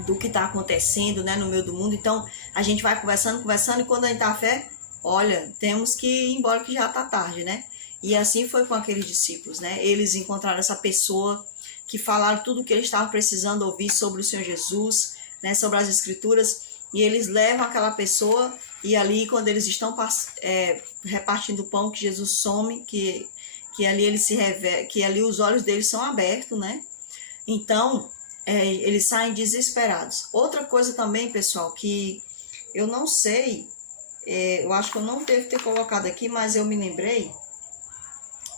do que está acontecendo, né, no meio do mundo. Então a gente vai conversando, e quando a gente tá a fé, olha, temos que ir embora que já está tarde, né? E assim foi com aqueles discípulos, né? Eles encontraram essa pessoa que falaram tudo o que eles estavam precisando ouvir sobre o Senhor Jesus, né? Sobre as Escrituras, e eles levam aquela pessoa, e ali quando eles estão repartindo o pão, que Jesus some, que ali ele se revela, que ali os olhos deles são abertos, né? Então eles saem desesperados. Outra coisa também, pessoal, que eu não sei, eu acho que eu não devo ter colocado aqui, mas eu me lembrei.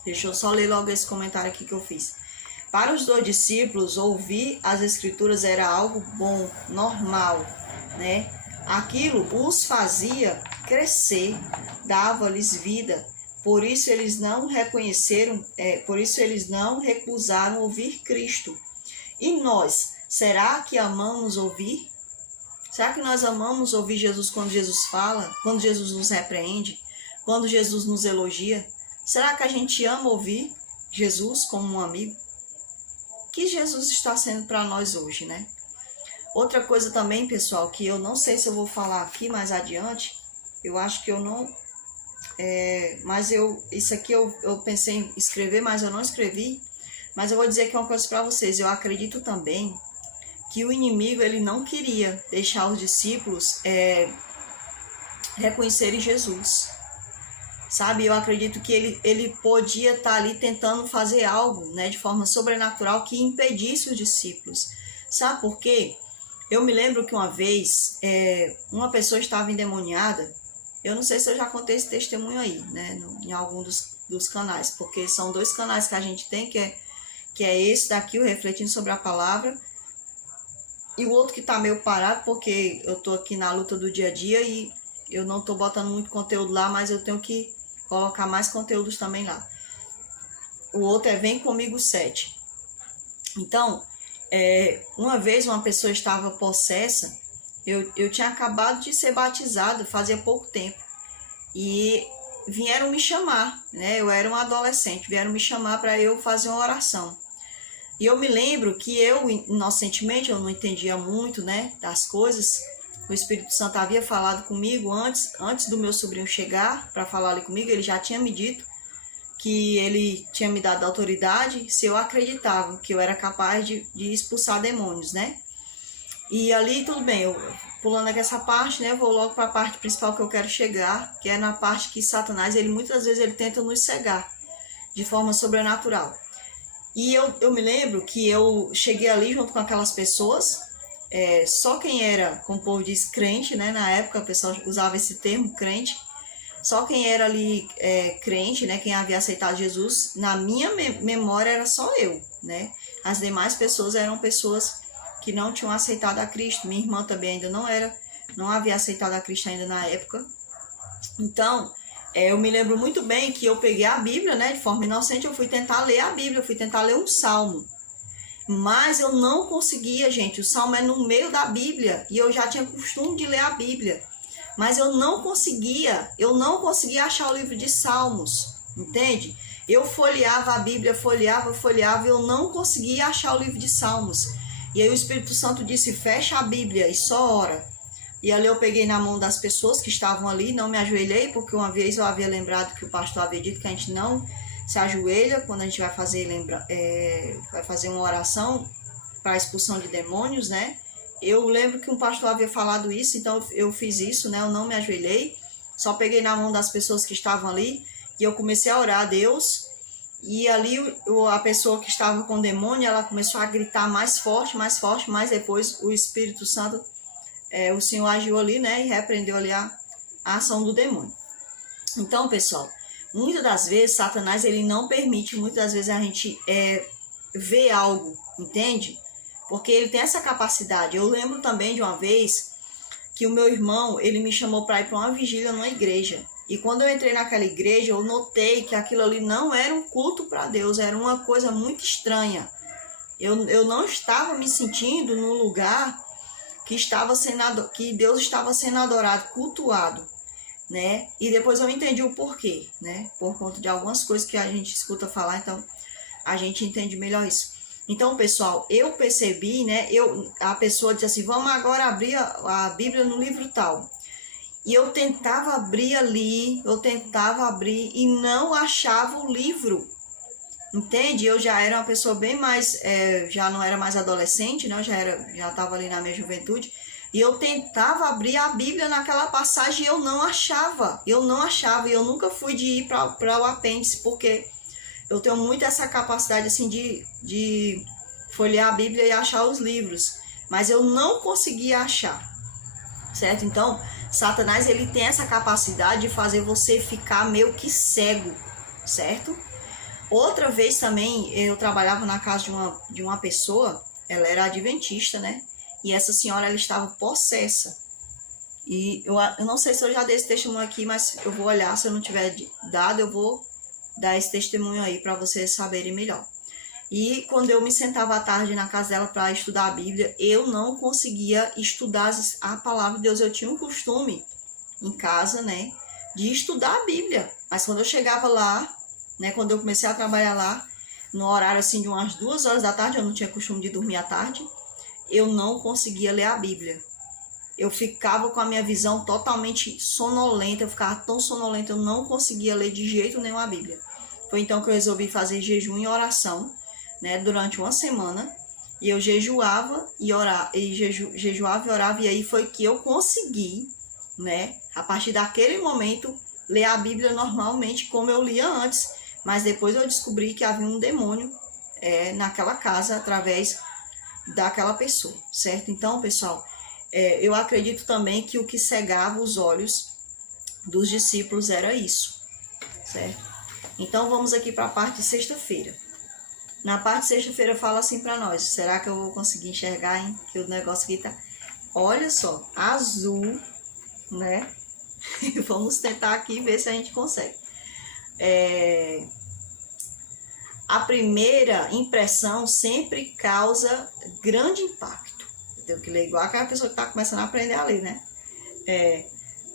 Deixa eu só ler logo esse comentário aqui que eu fiz. Para os dois discípulos, ouvir as Escrituras era algo bom, normal, né? Aquilo os fazia crescer, dava-lhes vida. Por isso eles não recusaram ouvir Cristo. E nós, será que amamos ouvir? Será que nós amamos ouvir Jesus quando Jesus fala? Quando Jesus nos repreende? Quando Jesus nos elogia? Será que a gente ama ouvir Jesus como um amigo? Que Jesus está sendo para nós hoje, né? Outra coisa também, pessoal, que eu não sei se eu vou falar aqui mais adiante, eu acho que eu não Mas isso aqui eu pensei em escrever, mas eu não escrevi. Mas eu vou dizer aqui uma coisa para vocês. Eu acredito também que o inimigo ele não queria deixar os discípulos reconhecerem Jesus. Sabe, eu acredito que ele podia estar ali tentando fazer algo, né, de forma sobrenatural que impedisse os discípulos. Sabe por quê? Eu me lembro que uma vez uma pessoa estava endemoniada. Eu não sei se eu já contei esse testemunho aí, né, em algum dos canais, porque são 2 canais que a gente tem, que é esse daqui, o Refletindo sobre a Palavra, e o outro que tá meio parado, porque eu tô aqui na luta do dia a dia e eu não tô botando muito conteúdo lá, mas eu tenho que colocar mais conteúdos também lá. O outro é Vem Comigo 7. Então, uma vez uma pessoa estava possessa, eu tinha acabado de ser batizado, fazia pouco tempo, e vieram me chamar, né? Eu era um adolescente, vieram me chamar para eu fazer uma oração. E eu me lembro que eu, inocentemente, eu não entendia muito, né, das coisas. O Espírito Santo havia falado comigo antes do meu sobrinho chegar para falar ali comigo. Ele já tinha me dito que ele tinha me dado autoridade se eu acreditava que eu era capaz de expulsar demônios, né? E ali tudo bem, eu pulando aqui essa parte, né, eu vou logo para a parte principal que eu quero chegar, que é na parte que Satanás, muitas vezes ele tenta nos cegar de forma sobrenatural. E eu me lembro que eu cheguei ali junto com aquelas pessoas, só quem era, como o povo diz, crente, né? Na época o pessoal usava esse termo, crente. Só quem era ali crente, né? Quem havia aceitado Jesus, na minha memória era só eu, né? As demais pessoas eram pessoas que não tinham aceitado a Cristo. Minha irmã também ainda não havia aceitado a Cristo ainda na época. Então, eu me lembro muito bem que eu peguei a Bíblia, né, de forma inocente, eu fui tentar ler a Bíblia, eu fui tentar ler um salmo. Mas eu não conseguia, gente. O salmo é no meio da Bíblia e eu já tinha costume de ler a Bíblia. Mas eu não conseguia achar o livro de Salmos, entende? Eu folheava a Bíblia, folheava e eu não conseguia achar o livro de Salmos. E aí o Espírito Santo disse, fecha a Bíblia e só ora. E ali eu peguei na mão das pessoas que estavam ali, não me ajoelhei, porque uma vez eu havia lembrado que o pastor havia dito que a gente não se ajoelha quando a gente vai fazer uma oração para a expulsão de demônios, né? Eu lembro que um pastor havia falado isso, então eu fiz isso, né? Eu não me ajoelhei, só peguei na mão das pessoas que estavam ali e eu comecei a orar a Deus. E ali a pessoa que estava com o demônio, ela começou a gritar mais forte, mas depois o Espírito Santo, o Senhor agiu ali, né, e repreendeu ali a ação do demônio. Então, pessoal, muitas das vezes Satanás ele não permite, muitas das vezes a gente ver algo, entende? Porque ele tem essa capacidade. Eu lembro também de uma vez que o meu irmão, ele me chamou para ir para uma vigília numa igreja. E quando eu entrei naquela igreja, eu notei que aquilo ali não era um culto para Deus, era uma coisa muito estranha. Eu não estava me sentindo num lugar que Deus estava sendo adorado, cultuado, né? E depois eu entendi o porquê, né? Por conta de algumas coisas que a gente escuta falar, então a gente entende melhor isso. Então, pessoal, eu percebi, né? A pessoa disse assim, vamos agora abrir a Bíblia no livro tal. E eu tentava abrir ali, e não achava o livro. Entende? Eu já era uma pessoa bem mais, já não era mais adolescente, né? Já estava ali na minha juventude. E eu tentava abrir a Bíblia naquela passagem e eu não achava. E eu nunca fui de ir para o apêndice, porque eu tenho muito essa capacidade assim de folhear a Bíblia e achar os livros. Mas eu não conseguia achar, certo? Então, Satanás ele tem essa capacidade de fazer você ficar meio que cego, certo? Outra vez também, eu trabalhava na casa de uma pessoa, ela era adventista, né? E essa senhora, ela estava possessa. E eu não sei se eu já dei esse testemunho aqui, mas eu vou olhar, se eu não tiver dado, eu vou dar esse testemunho aí para vocês saberem melhor. E quando eu me sentava à tarde na casa dela para estudar a Bíblia, eu não conseguia estudar a palavra de Deus. Eu tinha um costume em casa, né, de estudar a Bíblia. Mas quando eu chegava lá, né, quando eu comecei a trabalhar lá, no horário assim de umas 2 horas da tarde, eu não tinha costume de dormir à tarde, eu não conseguia ler a Bíblia. eu ficava com a minha visão totalmente sonolenta, eu ficava tão sonolenta, eu não conseguia ler de jeito nenhum a Bíblia. Foi então que eu resolvi fazer jejum e oração, né, durante uma semana, e eu jejuava e orava, jejuava e orava, e aí foi que eu consegui, né, a partir daquele momento, ler a Bíblia normalmente como eu lia antes, mas depois eu descobri que havia um demônio naquela casa através daquela pessoa, certo? Então, pessoal, eu acredito também que o que cegava os olhos dos discípulos era isso, certo? Então, vamos aqui para a parte de sexta-feira. Na parte de sexta-feira fala assim para nós, será que eu vou conseguir enxergar, hein? Que o negócio aqui tá, olha só, azul, né? Vamos tentar aqui ver se a gente consegue. A primeira impressão sempre causa grande impacto. Eu tenho que ler igual aquela pessoa que está começando a aprender a ler, né?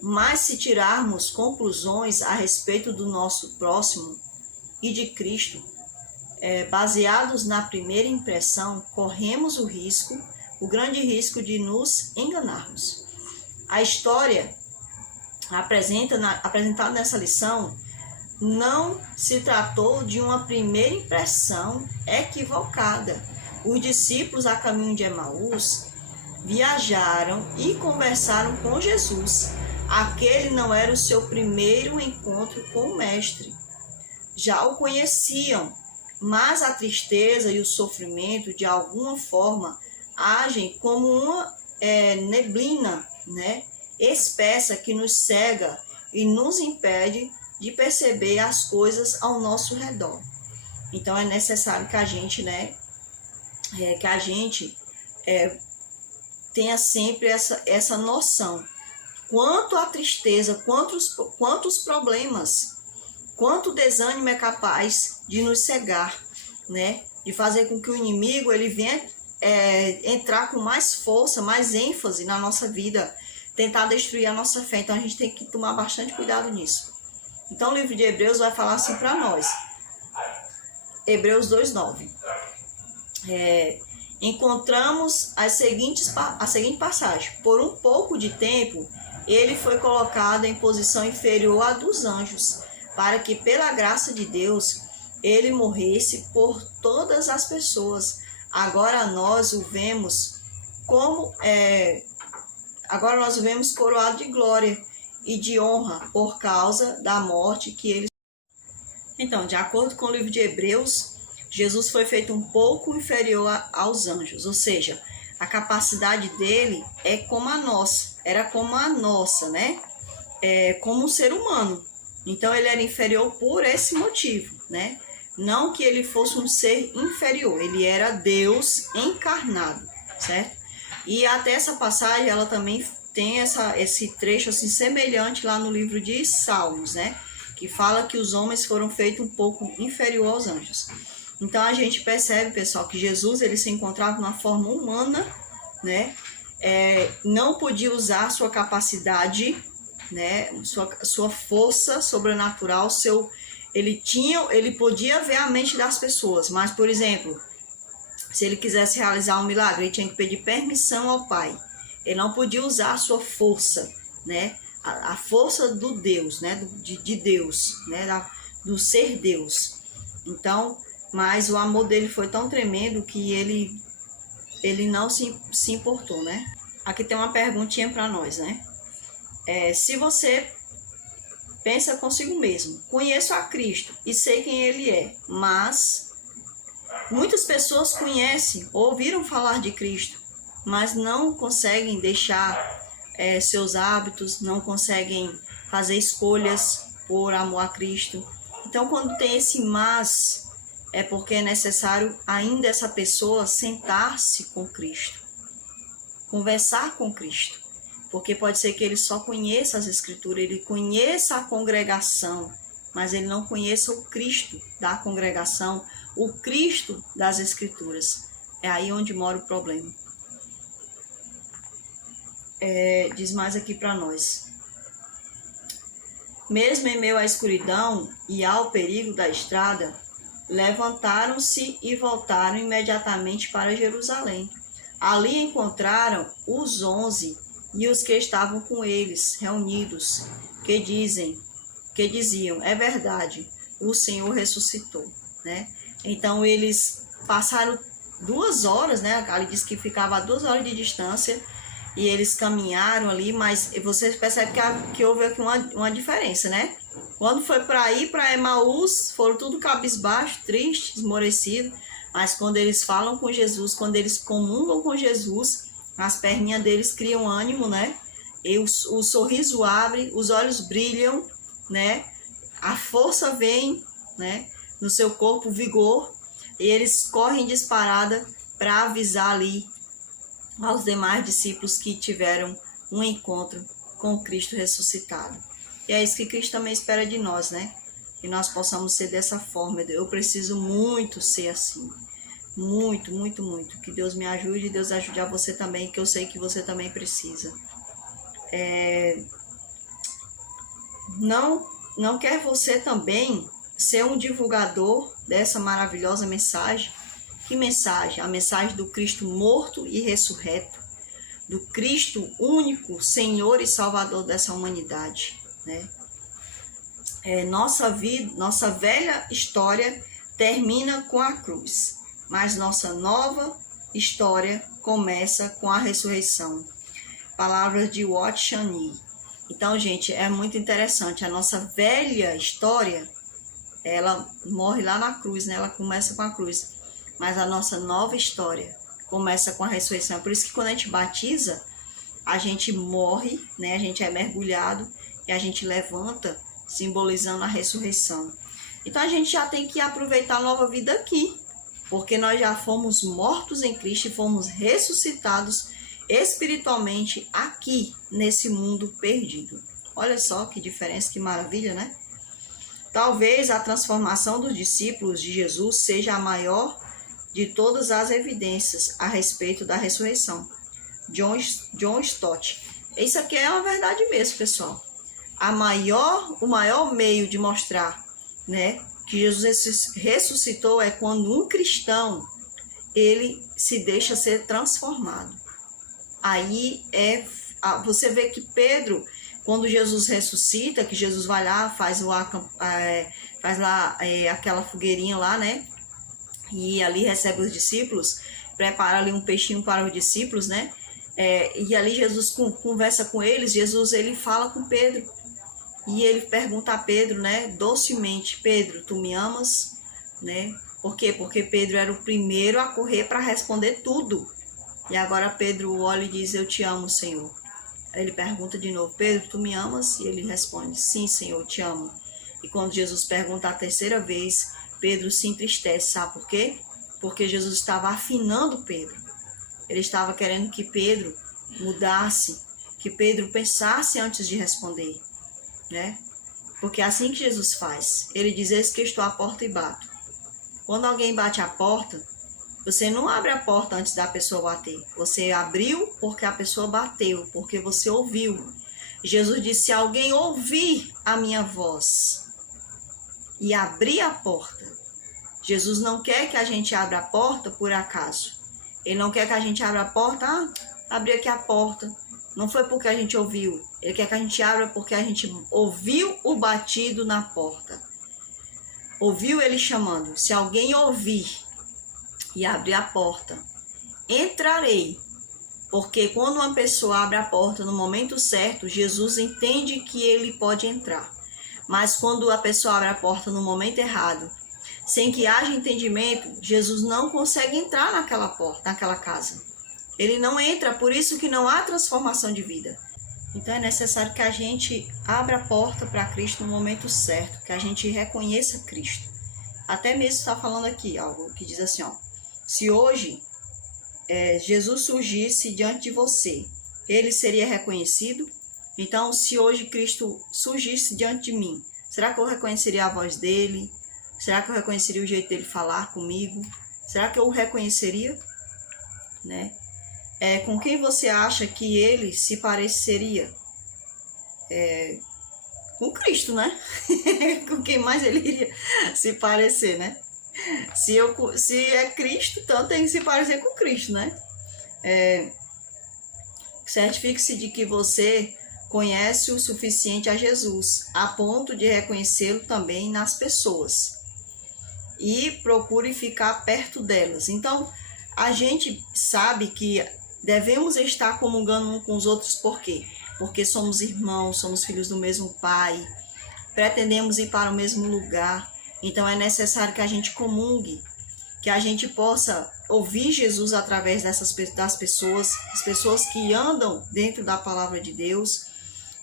Mas se tirarmos conclusões a respeito do nosso próximo e de Cristo, baseados na primeira impressão, corremos o grande risco de nos enganarmos. A história apresentada nessa lição não se tratou de uma primeira impressão equivocada. Os discípulos a caminho de Emaús viajaram e conversaram com Jesus. Aquele não era o seu primeiro encontro com o Mestre. Já o conheciam, mas a tristeza e o sofrimento, de alguma forma, agem como uma neblina, né, espessa que nos cega e nos impede de perceber as coisas ao nosso redor. Então é necessário que a gente, tenha sempre essa noção. Quanto a tristeza, quantos problemas, quanto desânimo é capaz de nos cegar, né? De fazer com que o inimigo ele venha entrar com mais força, mais ênfase na nossa vida, tentar destruir a nossa fé. Então a gente tem que tomar bastante cuidado nisso. Então o livro de Hebreus vai falar assim para nós. Hebreus 2:9. Encontramos a seguinte passagem. Por um pouco de tempo, ele foi colocado em posição inferior à dos anjos, para que pela graça de Deus, ele morresse por todas as pessoas. Agora nós o vemos coroado de glória e de honra por causa da morte que ele... Então, de acordo com o livro de Hebreus, Jesus foi feito um pouco inferior aos anjos, ou seja, a capacidade dele era como a nossa, né? Como um ser humano. Então, ele era inferior por esse motivo, né? Não que ele fosse um ser inferior, ele era Deus encarnado, certo? E até essa passagem, ela também tem esse trecho assim semelhante lá no livro de Salmos, né? Que fala que os homens foram feitos um pouco inferior aos anjos. Então a gente percebe, pessoal, que Jesus ele se encontrava numa forma humana, né? Não podia usar sua capacidade, né? Sua força sobrenatural, ele podia ver a mente das pessoas, mas, por exemplo, se ele quisesse realizar um milagre, ele tinha que pedir permissão ao Pai. Ele não podia usar a sua força, né? A força do Deus, né? De Deus, né? Do ser Deus. Então, mas o amor dele foi tão tremendo que ele não se importou, né? Aqui tem uma perguntinha para nós, né? Se você pensa consigo mesmo, conheço a Cristo e sei quem ele é, mas muitas pessoas conhecem, ouviram falar de Cristo, mas não conseguem deixar seus hábitos, não conseguem fazer escolhas por amor a Cristo. Então, quando tem esse mas, é porque é necessário ainda essa pessoa sentar-se com Cristo, conversar com Cristo, porque pode ser que ele só conheça as Escrituras, ele conheça a congregação, mas ele não conheça o Cristo da congregação, o Cristo das Escrituras. É aí onde mora o problema. Diz mais aqui para nós. Mesmo em meio à escuridão e ao perigo da estrada, levantaram-se e voltaram imediatamente para Jerusalém. Ali encontraram os 11 e os que estavam com eles reunidos, que diziam, é verdade, o Senhor ressuscitou, né? Então eles passaram 2 horas, né? Ali diz que ficava a 2 horas de distância e eles caminharam ali, mas você percebe que houve aqui uma diferença, né? Quando foi para ir para Emaús, foram tudo cabisbaixo, triste, esmorecido, mas quando eles falam com Jesus, quando eles comungam com Jesus, as perninhas deles criam ânimo, né? E o sorriso abre, os olhos brilham, né? A força vem, né? No seu corpo, vigor, e eles correm disparada para avisar ali aos demais discípulos que tiveram um encontro com Cristo ressuscitado. E é isso que Cristo também espera de nós, né? Que nós possamos ser dessa forma. Eu preciso muito ser assim. Muito, muito, muito. Que Deus me ajude e Deus ajude a você também, que eu sei que você também precisa. Não quer você também ser um divulgador dessa maravilhosa mensagem? Que mensagem? A mensagem do Cristo morto e ressurreto, do Cristo único, Senhor e Salvador dessa humanidade, né? Nossa velha história termina com a cruz, mas nossa nova história começa com a ressurreição. Palavras de Wat Chani. Então, gente, é muito interessante. A nossa velha história, ela morre lá na cruz, né? Ela começa com a cruz. Mas a nossa nova história começa com a ressurreição. Por isso que quando a gente batiza, a gente morre, né? A gente é mergulhado e a gente levanta, simbolizando a ressurreição. Então a gente já tem que aproveitar a nova vida aqui, porque nós já fomos mortos em Cristo e fomos ressuscitados espiritualmente aqui, nesse mundo perdido. Olha só que diferença, que maravilha, né? Talvez a transformação dos discípulos de Jesus seja a maior de todas as evidências a respeito da ressurreição. John Stott. Isso aqui é uma verdade mesmo, pessoal. O maior meio de mostrar, né, que Jesus ressuscitou é quando um cristão, ele se deixa ser transformado. Aí você vê que Pedro, quando Jesus ressuscita, que Jesus vai lá, faz lá aquela fogueirinha lá, né? E ali recebe os discípulos, prepara ali um peixinho para os discípulos, né? E ali Jesus conversa com eles, Jesus ele fala com Pedro. E ele pergunta a Pedro, né, docemente, Pedro, tu me amas? Né? Por quê? Porque Pedro era o primeiro a correr para responder tudo. E agora Pedro olha e diz, eu te amo, Senhor. Aí ele pergunta de novo, Pedro, tu me amas? E ele responde, sim, Senhor, te amo. E quando Jesus pergunta a terceira vez, Pedro se entristece, sabe por quê? Porque Jesus estava afinando Pedro. Ele estava querendo que Pedro mudasse, que Pedro pensasse antes de responder, né? Porque é assim que Jesus faz. Ele diz, eis que estou à porta e bato. Quando alguém bate a porta, você não abre a porta antes da pessoa bater. Você abriu porque a pessoa bateu, porque você ouviu. Jesus disse, se alguém ouvir a minha voz e abrir a porta, Jesus não quer que a gente abra a porta por acaso. Ele não quer que a gente abra a porta, abri aqui a porta. Não foi porque a gente ouviu. Ele quer que a gente abra porque a gente ouviu o batido na porta. Ouviu ele chamando. Se alguém ouvir e abrir a porta, entrarei. Porque quando uma pessoa abre a porta no momento certo, Jesus entende que ele pode entrar. Mas quando a pessoa abre a porta no momento errado, sem que haja entendimento, Jesus não consegue entrar naquela porta, naquela casa. Ele não entra, por isso que não há transformação de vida. Então é necessário que a gente abra a porta para Cristo no momento certo, que a gente reconheça Cristo. Até mesmo está falando aqui algo que diz assim, ó, se hoje Jesus surgisse diante de você, ele seria reconhecido? Então, se hoje Cristo surgisse diante de mim, será que eu reconheceria a voz dele? Será que eu reconheceria o jeito dele falar comigo? Será que eu o reconheceria? Né? Com quem você acha que ele se pareceria? Com Cristo, né? Com quem mais ele iria se parecer, né? Se é Cristo, então tem que se parecer com Cristo, né? Certifique-se de que você conhece o suficiente a Jesus, a ponto de reconhecê-lo também nas pessoas. E procure ficar perto delas. Então, a gente sabe que devemos estar comungando uns com os outros, por quê? Porque somos irmãos, somos filhos do mesmo Pai, pretendemos ir para o mesmo lugar. Então, é necessário que a gente comungue, que a gente possa ouvir Jesus através das pessoas, as pessoas que andam dentro da palavra de Deus,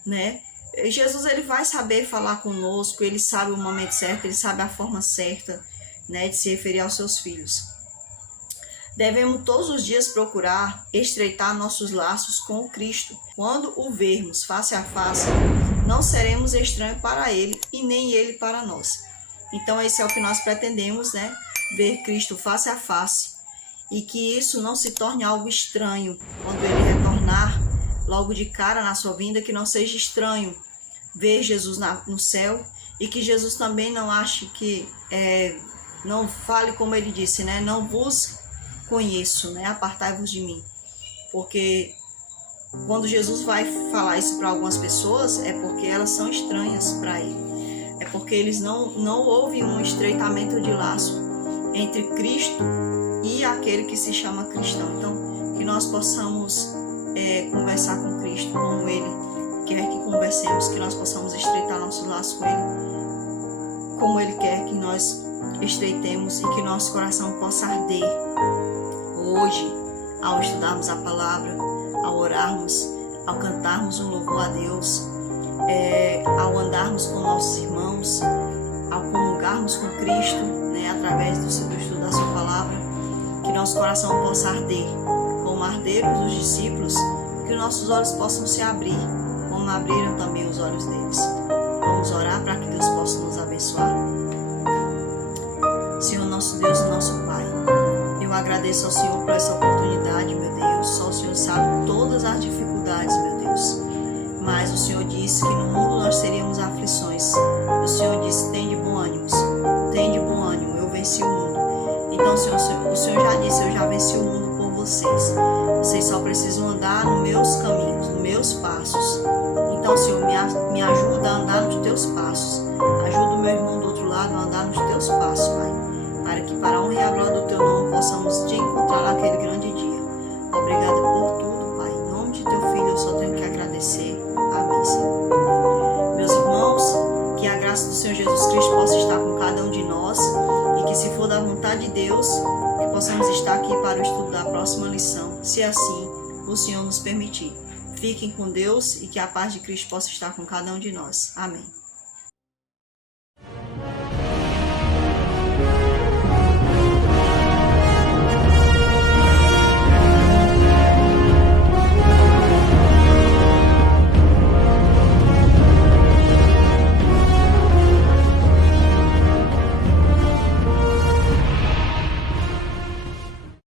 né? Jesus, ele vai saber falar conosco, ele sabe o momento certo, ele sabe a forma certa, né, de se referir aos seus filhos. Devemos todos os dias procurar estreitar nossos laços com o Cristo. Quando o vermos face a face, não seremos estranhos para ele e nem ele para nós. Então esse é o que nós pretendemos, né? Ver Cristo face a face, e que isso não se torne algo estranho quando ele retornar logo de cara na sua vinda, que não seja estranho ver Jesus no céu, e que Jesus também não ache que, não fale como ele disse, né? Não vos conheço, né? Apartai-vos de mim. Porque quando Jesus vai falar isso para algumas pessoas, é porque elas são estranhas para ele. É porque eles não ouvem um estreitamento de laço entre Cristo e aquele que se chama cristão. Então, que nós possamos conversar com Cristo como ele quer que conversemos, que nós possamos estreitar nosso laço com ele, como ele quer que nós estreitemos, e que nosso coração possa arder hoje, ao estudarmos a palavra, ao orarmos, ao cantarmos um louvor a Deus, ao andarmos com nossos irmãos, ao comungarmos com Cristo, né, através do estudo da sua palavra, que nosso coração possa arder, como arderam os discípulos, que nossos olhos possam se abrir, como abriram também os olhos deles. Vamos orar para que Deus possa nos abençoar. Senhor, nosso Deus e nosso Pai, eu agradeço ao Senhor por essa oportunidade, meu Deus. Só o Senhor sabe todas as dificuldades, meu Deus. Mas o Senhor disse que no mundo nós teríamos aflições. O Senhor disse: tende bom ânimo, eu venci o mundo. Então, Senhor, o Senhor já disse: eu já venci o mundo por vocês. Vocês só precisam andar nos meus caminhos, nos meus passos. Então, Senhor, me ajuda a andar nos teus passos. Ajuda o meu irmão do outro lado a andar nos teus passos, Pai. Para que, para a honra e a glória do teu nome, possamos te encontrar naquele grande dia. Obrigada por tudo, Pai. Em nome de teu Filho, eu só tenho que agradecer. Amém, Senhor. Meus irmãos, que a graça do Senhor Jesus Cristo possa estar com cada um de nós, e que, se for da vontade de Deus, que possamos estar aqui para o estudo da próxima lição, se assim o Senhor nos permitir. Fiquem com Deus, e que a paz de Cristo possa estar com cada um de nós. Amém.